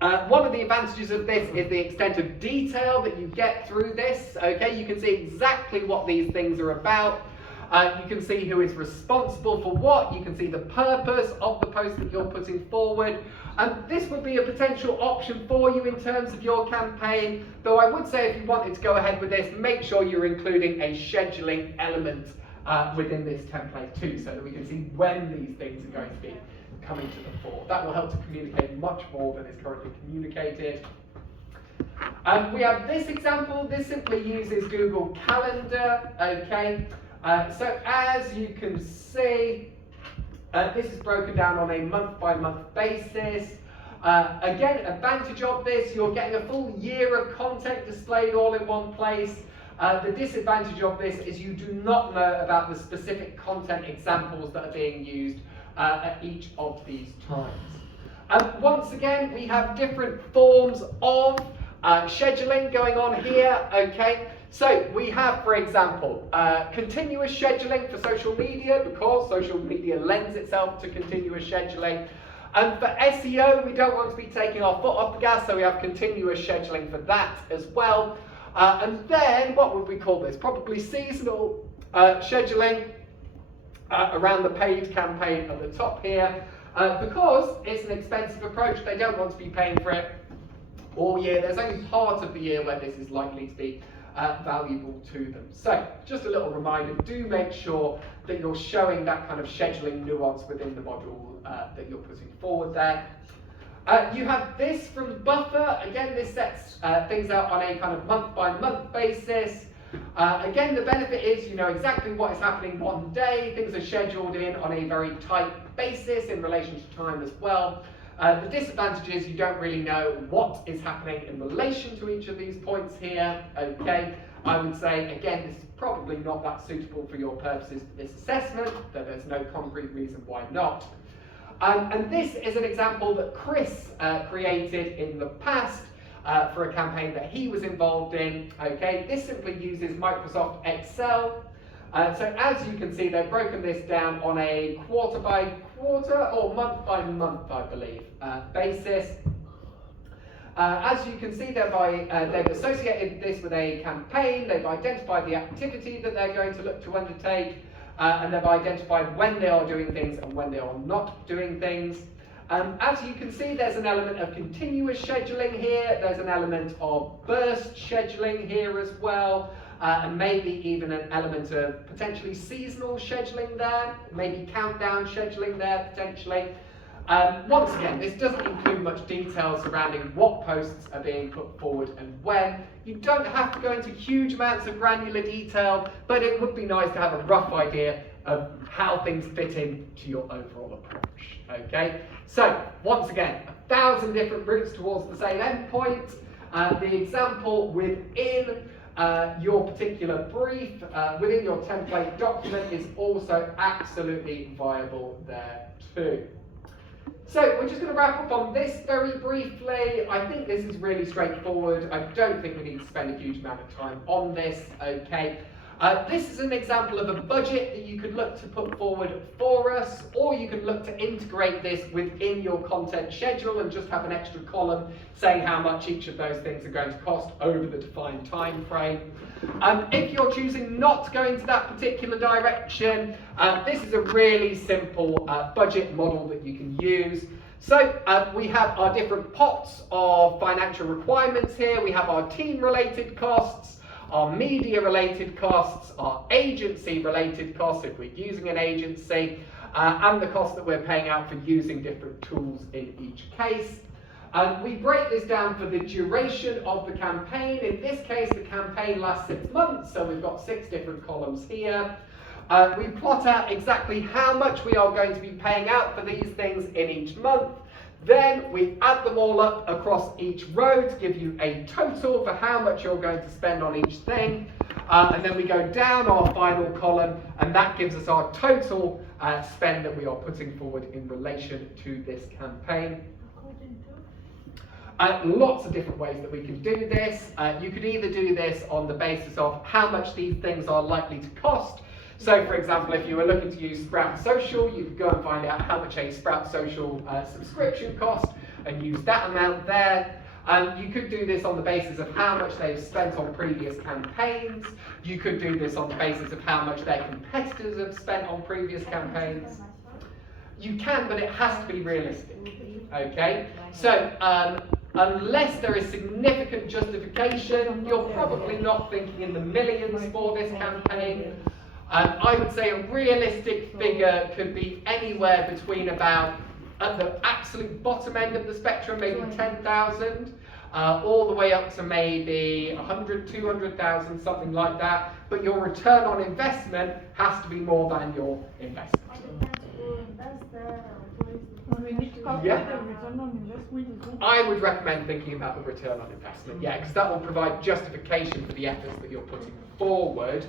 One of the advantages of this is the extent of detail that you get through this. Okay, you can see exactly what these things are about. You can see who is responsible for what. You can see the purpose of the post that you're putting forward. And this would be a potential option for you in terms of your campaign. Though I would say if you wanted to go ahead with this, make sure you're including a scheduling element within this template too, so that we can see when these things are going to be coming to the fore. That will help to communicate much more than is currently communicated. We have this example. This simply uses Google Calendar. Okay, so as you can see, this is broken down on a month-by-month basis. Again, advantage of this, you're getting a full year of content displayed all in one place. The disadvantage of this is you do not know about the specific content examples that are being used at each of these times. Once again, we have different forms of scheduling going on here, okay? So we have, for example, continuous scheduling for social media, because social media lends itself to continuous scheduling. And for SEO, we don't want to be taking our foot off the gas, so we have continuous scheduling for that as well. And then, what would we call this? Probably seasonal scheduling around the paid campaign at the top here. Because it's an expensive approach, they don't want to be paying for it all year. There's only part of the year where this is likely to be valuable to them. So, just a little reminder, do make sure that you're showing that kind of scheduling nuance within the module that you're putting forward there. You have this from Buffer. Again, this sets things out on a kind of month-by-month basis. Again, the benefit is you know exactly what is happening one day. Things are scheduled in on a very tight basis in relation to time as well. The disadvantage is you don't really know what is happening in relation to each of these points here. Okay, I would say, again, this is probably not that suitable for your purposes for this assessment, though there's no concrete reason why not. And this is an example that Chris created in the past for a campaign that he was involved in. Okay, this simply uses Microsoft Excel. So as you can see, they've broken this down on a quarter by quarter or month by month, I believe, basis. As you can see, they've associated this with a campaign. They've identified the activity that they're going to look to undertake. And they've identified when they are doing things and when they are not doing things. As you can see, there's an element of continuous scheduling here. There's an element of burst scheduling here as well. And maybe even an element of potentially seasonal scheduling there. Maybe countdown scheduling there potentially. Once again, this doesn't include much detail surrounding what posts are being put forward and when. You don't have to go into huge amounts of granular detail, but it would be nice to have a rough idea of how things fit into your overall approach. Okay, so once again, 1,000 different routes towards the same endpoint. The example within your particular brief, within your template document, is also absolutely viable there too. So we're just going to wrap up on this very briefly. I think this is really straightforward. I don't think we need to spend a huge amount of time on this, okay? This is an example of a budget that you could look to put forward for us, or you can look to integrate this within your content schedule and just have an extra column saying how much each of those things are going to cost over the defined time frame. If you're choosing not to go into that particular direction, this is a really simple budget model that you can use. So we have our different pots of financial requirements here. We have our team-related costs, our media-related costs, our agency-related costs if we're using an agency, and the cost that we're paying out for using different tools in each case. We break this down for the duration of the campaign. In this case, the campaign lasts 6 months, so we've got 6 different columns here. We plot out exactly how much we are going to be paying out for these things in each month. Then we add them all up across each row to give you a total for how much you're going to spend on each thing. And then we go down our final column, and that gives us our total spend that we are putting forward in relation to this campaign. Lots of different ways that we can do this. You could either do this on the basis of how much these things are likely to cost. So, for example, if you were looking to use Sprout Social, you could go and find out how much a Sprout Social subscription cost and use that amount there. You could do this on the basis of how much they've spent on previous campaigns. You could do this on the basis of how much their competitors have spent on previous campaigns. You can, but it has to be realistic. Okay? So, unless there is significant justification, you're probably not thinking in the millions for this campaign. I would say a realistic figure could be anywhere between about, at the absolute bottom end of the spectrum, maybe 10,000, all the way up to maybe 100, 200,000, something like that. But your return on investment has to be more than your investment. need to calculate the return on investment as well. I would recommend thinking about the return on investment, yeah, because that will provide justification for the efforts that you're putting forward.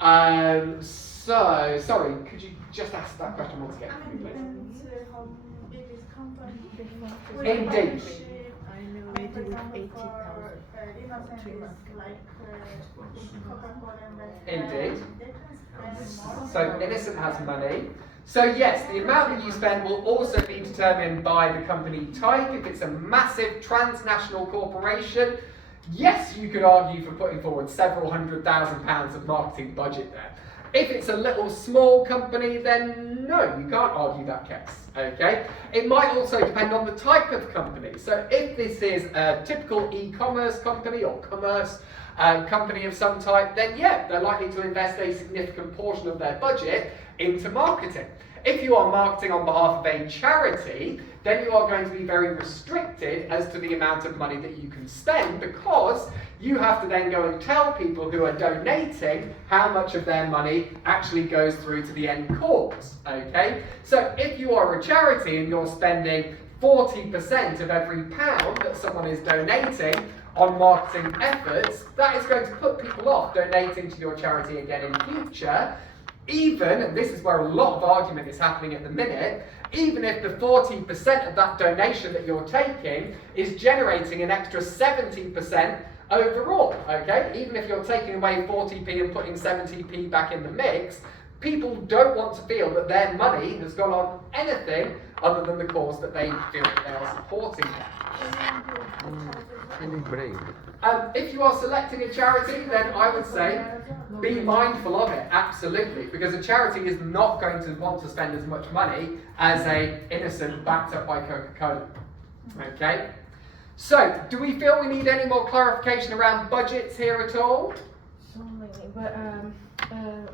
So, sorry, could you just ask that question once again, I mean, please? depends how big is company. Indeed. For example, for innocent like Coca-Cola and Indeed. they can spend more. So Innocent has money. So yes, the amount that you spend will also be determined by the company type. If it's a massive transnational corporation, yes, you could argue for putting forward several £100,000 of marketing budget there. If it's a little small company, then no, you can't argue that case, okay? It might also depend on the type of company. So if this is a typical e-commerce company or commerce company of some type, then yeah, they're likely to invest a significant portion of their budget into marketing. If you are marketing on behalf of a charity, then you are going to be very restricted as to the amount of money that you can spend, because you have to then go and tell people who are donating how much of their money actually goes through to the end cause, okay? So if you are a charity and you're spending 40% of every pound that someone is donating on marketing efforts, that is going to put people off donating to your charity again in future, even, and this is where a lot of argument is happening at the minute, even if the 40% of that donation that you're taking is generating an extra 70% overall, okay? Even if you're taking away 40p and putting 70p back in the mix, people don't want to feel that their money has gone on anything other than the cause that they feel that they are supporting. If you are selecting a charity, then I would say be mindful of it, absolutely, because a charity is not going to want to spend as much money as a Innocent backed up by Coca-Cola. Okay? So, do we feel we need any more clarification around budgets here at all? So many, but well,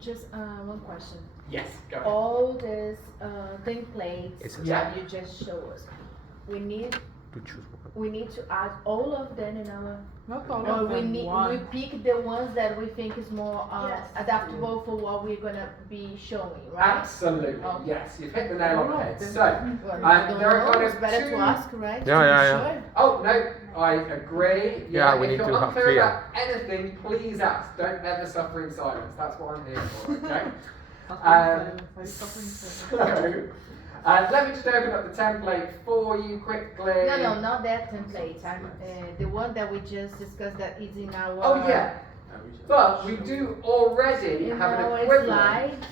just one question. Yes, go ahead. All these templates Yeah. that you just showed us, we need to add all of them in our. Not all Or of we them, need one. we pick the ones that we think is more Yes. adaptable for what we're gonna be showing, right? Absolutely, Okay. yes, you've hit the nail on the head. So, Well, I don't there are know, kind it's of better two- to ask, right? Yeah, To be yeah, yeah. sure. oh no, I agree. Yeah, we if need you're to have unclear clear. about anything, please ask. Don't ever suffer in silence. That's what I'm here for, okay? So, let me just open up the template for you quickly. No, not that template. I'm the one that we just discussed that is in our. Oh yeah, but we do already In have an our equivalent. slides,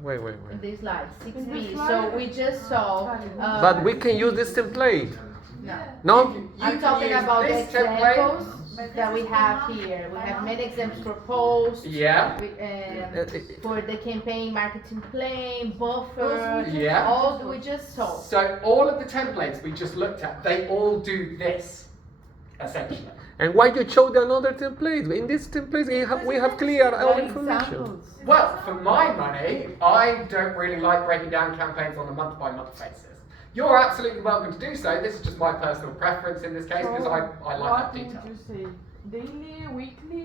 Wait. in the slides, 6B. In the So slide? we just saw. But we can use this template. No. No? You I'm can talking use about the this template. examples that we have here. We have many examples proposed. Yeah. For the campaign marketing plan, buffer, Yeah. all we just saw. So all of the templates we just looked at, they all do this, essentially. And why you showed another template? In this template, we have clear all information. Examples. Well, for my money, I don't really like breaking down campaigns on a month-by-month basis. You're absolutely welcome to do so. This is just my personal preference in this case, because I like that What detail. would you say? Daily, weekly?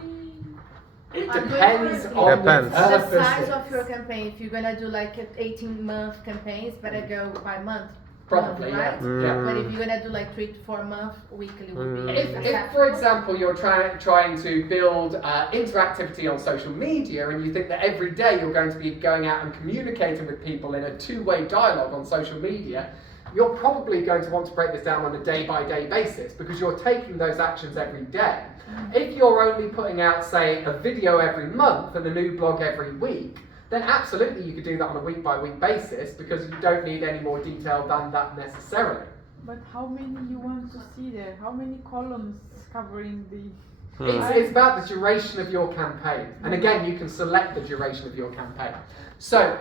It I'm depends going on Depends. the The purposes. size of your campaign, if you're gonna do like an 18-month campaign, it's better go by month. Probably, right? yeah. But if you're gonna do like 3 to 4 months, weekly would be. If, for example, you're trying to build interactivity on social media and you think that every day you're going to be going out and communicating with people in a two-way dialogue on social media, you're probably going to want to break this down on a day-by-day basis because you're taking those actions every day. If you're only putting out, say, a video every month and a new blog every week, then absolutely you could do that on a week-by-week basis because you don't need any more detail than that necessarily. But how many you want to see there? How many columns covering the... It's about the duration of your campaign. And again, you can select the duration of your campaign. So,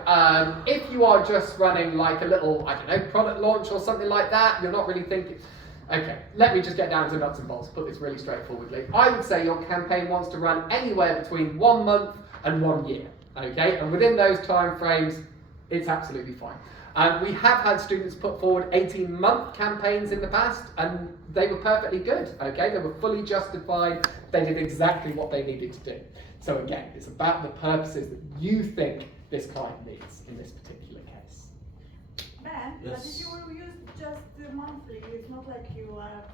if you are just running like a little, I don't know, product launch or something like that, you're not really thinking, okay, let me just get down to nuts and bolts, put this really straightforwardly. I would say your campaign wants to run anywhere between 1 month and 1 year, okay? And within those time frames, it's absolutely fine. We have had students put forward 18-month campaigns in the past, and they were perfectly good, okay? They were fully justified. They did exactly what they needed to do. So again, it's about the purposes that you think this client needs in this particular case. campaign, but Yes. if you will use just monthly, it's not like you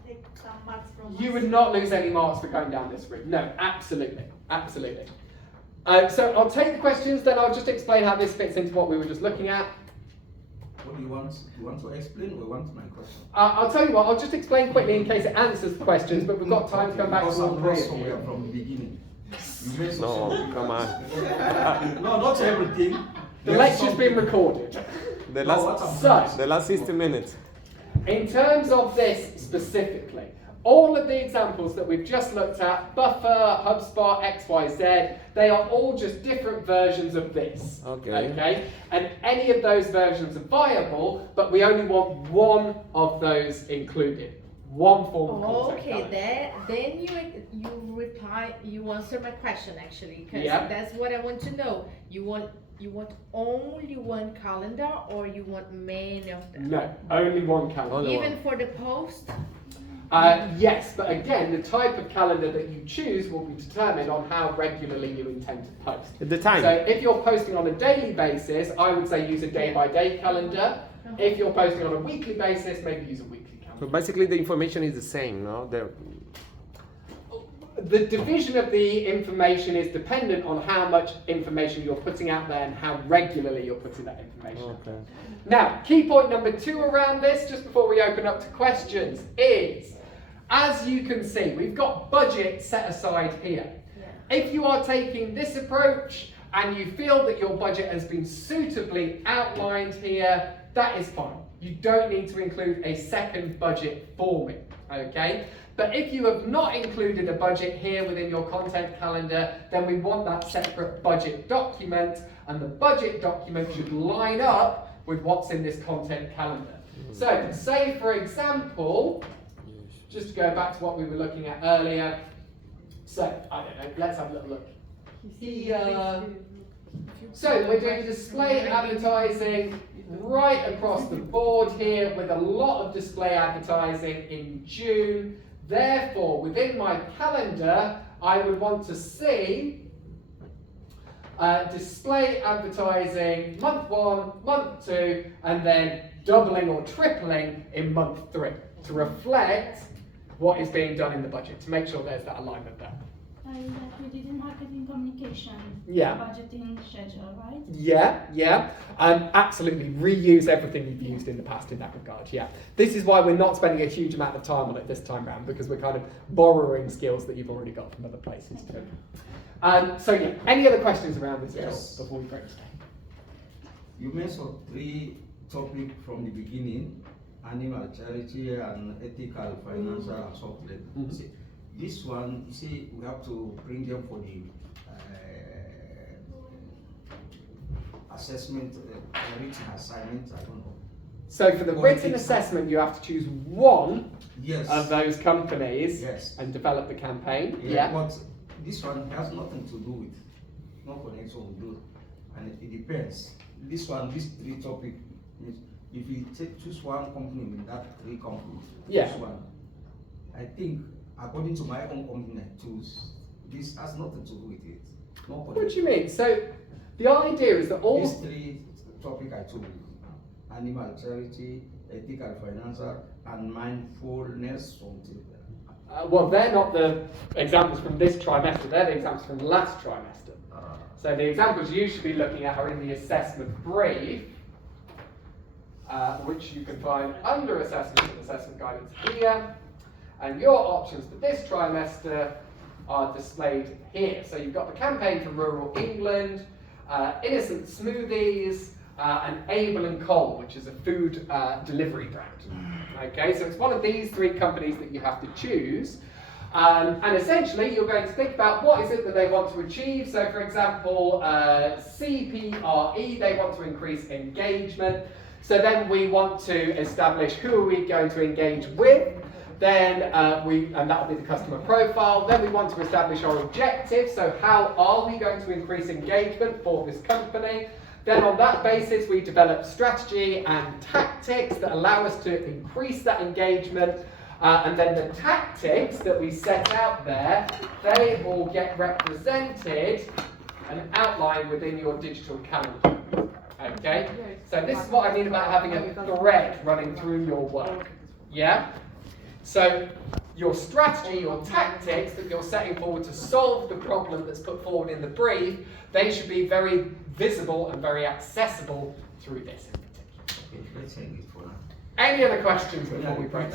take some marks from. You would not lose any marks for going down this route. No, absolutely, absolutely. So I'll take the questions, then I'll just explain how this fits into what we were just looking at. What do you want? You want to explain or you want my question? I'll tell you what, I'll just explain quickly in case it answers the questions, but we've got time to come back to Because all I'm three lost of somewhere you. from the beginning. You may No, come on. No, not everything. The There's lecture's been something- recorded. The No, what last, I'm So, the last 60 minutes. in terms of this specifically, all of the examples that we've just looked at, Buffer, HubSpot, XYZ, they are all just different versions of this. Okay. And any of those versions are viable, but we only want one of those included. One form of content. Okay, then you reply, you answer my question actually, because Yeah. that's what I want to know. You want only one calendar, or you want many of them? No, only one calendar. Only Even one. for the post? Yes, but again, the type of calendar that you choose will be determined on how regularly you intend to post. At the time. So if you're posting on a daily basis, I would say use a day-by-day calendar. If you're posting on a weekly basis, maybe use a weekly So calendar. basically the information is the same, no? The division of the information is dependent on how much information you're putting out there and how regularly you're putting that information out there. Now, key point number 2 around this, just before we open up to questions, is, as you can see, we've got budget set aside here. If you are taking this approach and you feel that your budget has been suitably outlined here, that is fine. You don't need to include a second budget for me, okay? But if you have not included a budget here within your content calendar, then we want that separate budget document, and the budget document should line up with what's in this content calendar. So, say for example, just to go back to what we were looking at earlier, so, I don't know, let's have a little look here. So, we're doing display advertising right across the board here with a lot of display advertising in June. Therefore, within my calendar, I would want to see display advertising month 1, month 2, and then doubling or tripling in month 3 to reflect what is being done in the budget, to make sure there's that alignment there. Like we did in marketing communication. Yeah. Budgeting schedule, right? Yeah. Absolutely reuse everything you've used in the past in that regard, yeah. This is why we're not spending a huge amount of time on it this time round, because we're kind of borrowing skills that you've already got from other places too. So yeah, any other questions around this Yes. before we break today? You mentioned 3 topics from the beginning: animal charity and ethical, financial, and software. Mhm. See, this one, you see, we have to bring them for the assessment, written assignment. I don't know. So for the Well, written it's- assessment, you have to choose one Yes. of those companies Yes. and develop the campaign. But this one has nothing to do with, no connection with those, and it depends. This one, these 3 topics, if you choose one company with that 3 companies, Yeah. choose one. I think, according to my own company, I choose. This has nothing to do with it. No What do connection. you mean? So the idea is that all These 3 topics I told you: animal charity, ethical, financial, and mindfulness, something. well, they're not the examples from this trimester, they're the examples from last trimester. So the examples you should be looking at are in the assessment brief, which you can find under assessment and assessment guidance here. And your options for this trimester are displayed here. So you've got the campaign for rural England, Innocent Smoothies, and Able and Cole, which is a food delivery brand. Okay, so it's one of these 3 companies that you have to choose. And essentially, you're going to think about what is it that they want to achieve. So, for example, CPRE, they want to increase engagement. So then we want to establish who are we going to engage with. Then and that will be the customer profile. Then we want to establish our objectives. So how are we going to increase engagement for this company? Then on that basis, we develop strategy and tactics that allow us to increase that engagement. And then the tactics that we set out there, they all get represented and outlined within your digital calendar. Okay? So this is what I mean about having a thread running through your work. Yeah? So your strategy, your tactics that you're setting forward to solve the problem that's put forward in the brief, they should be very visible and very accessible through this in particular. Okay, let's end it for now. Any other questions before we break?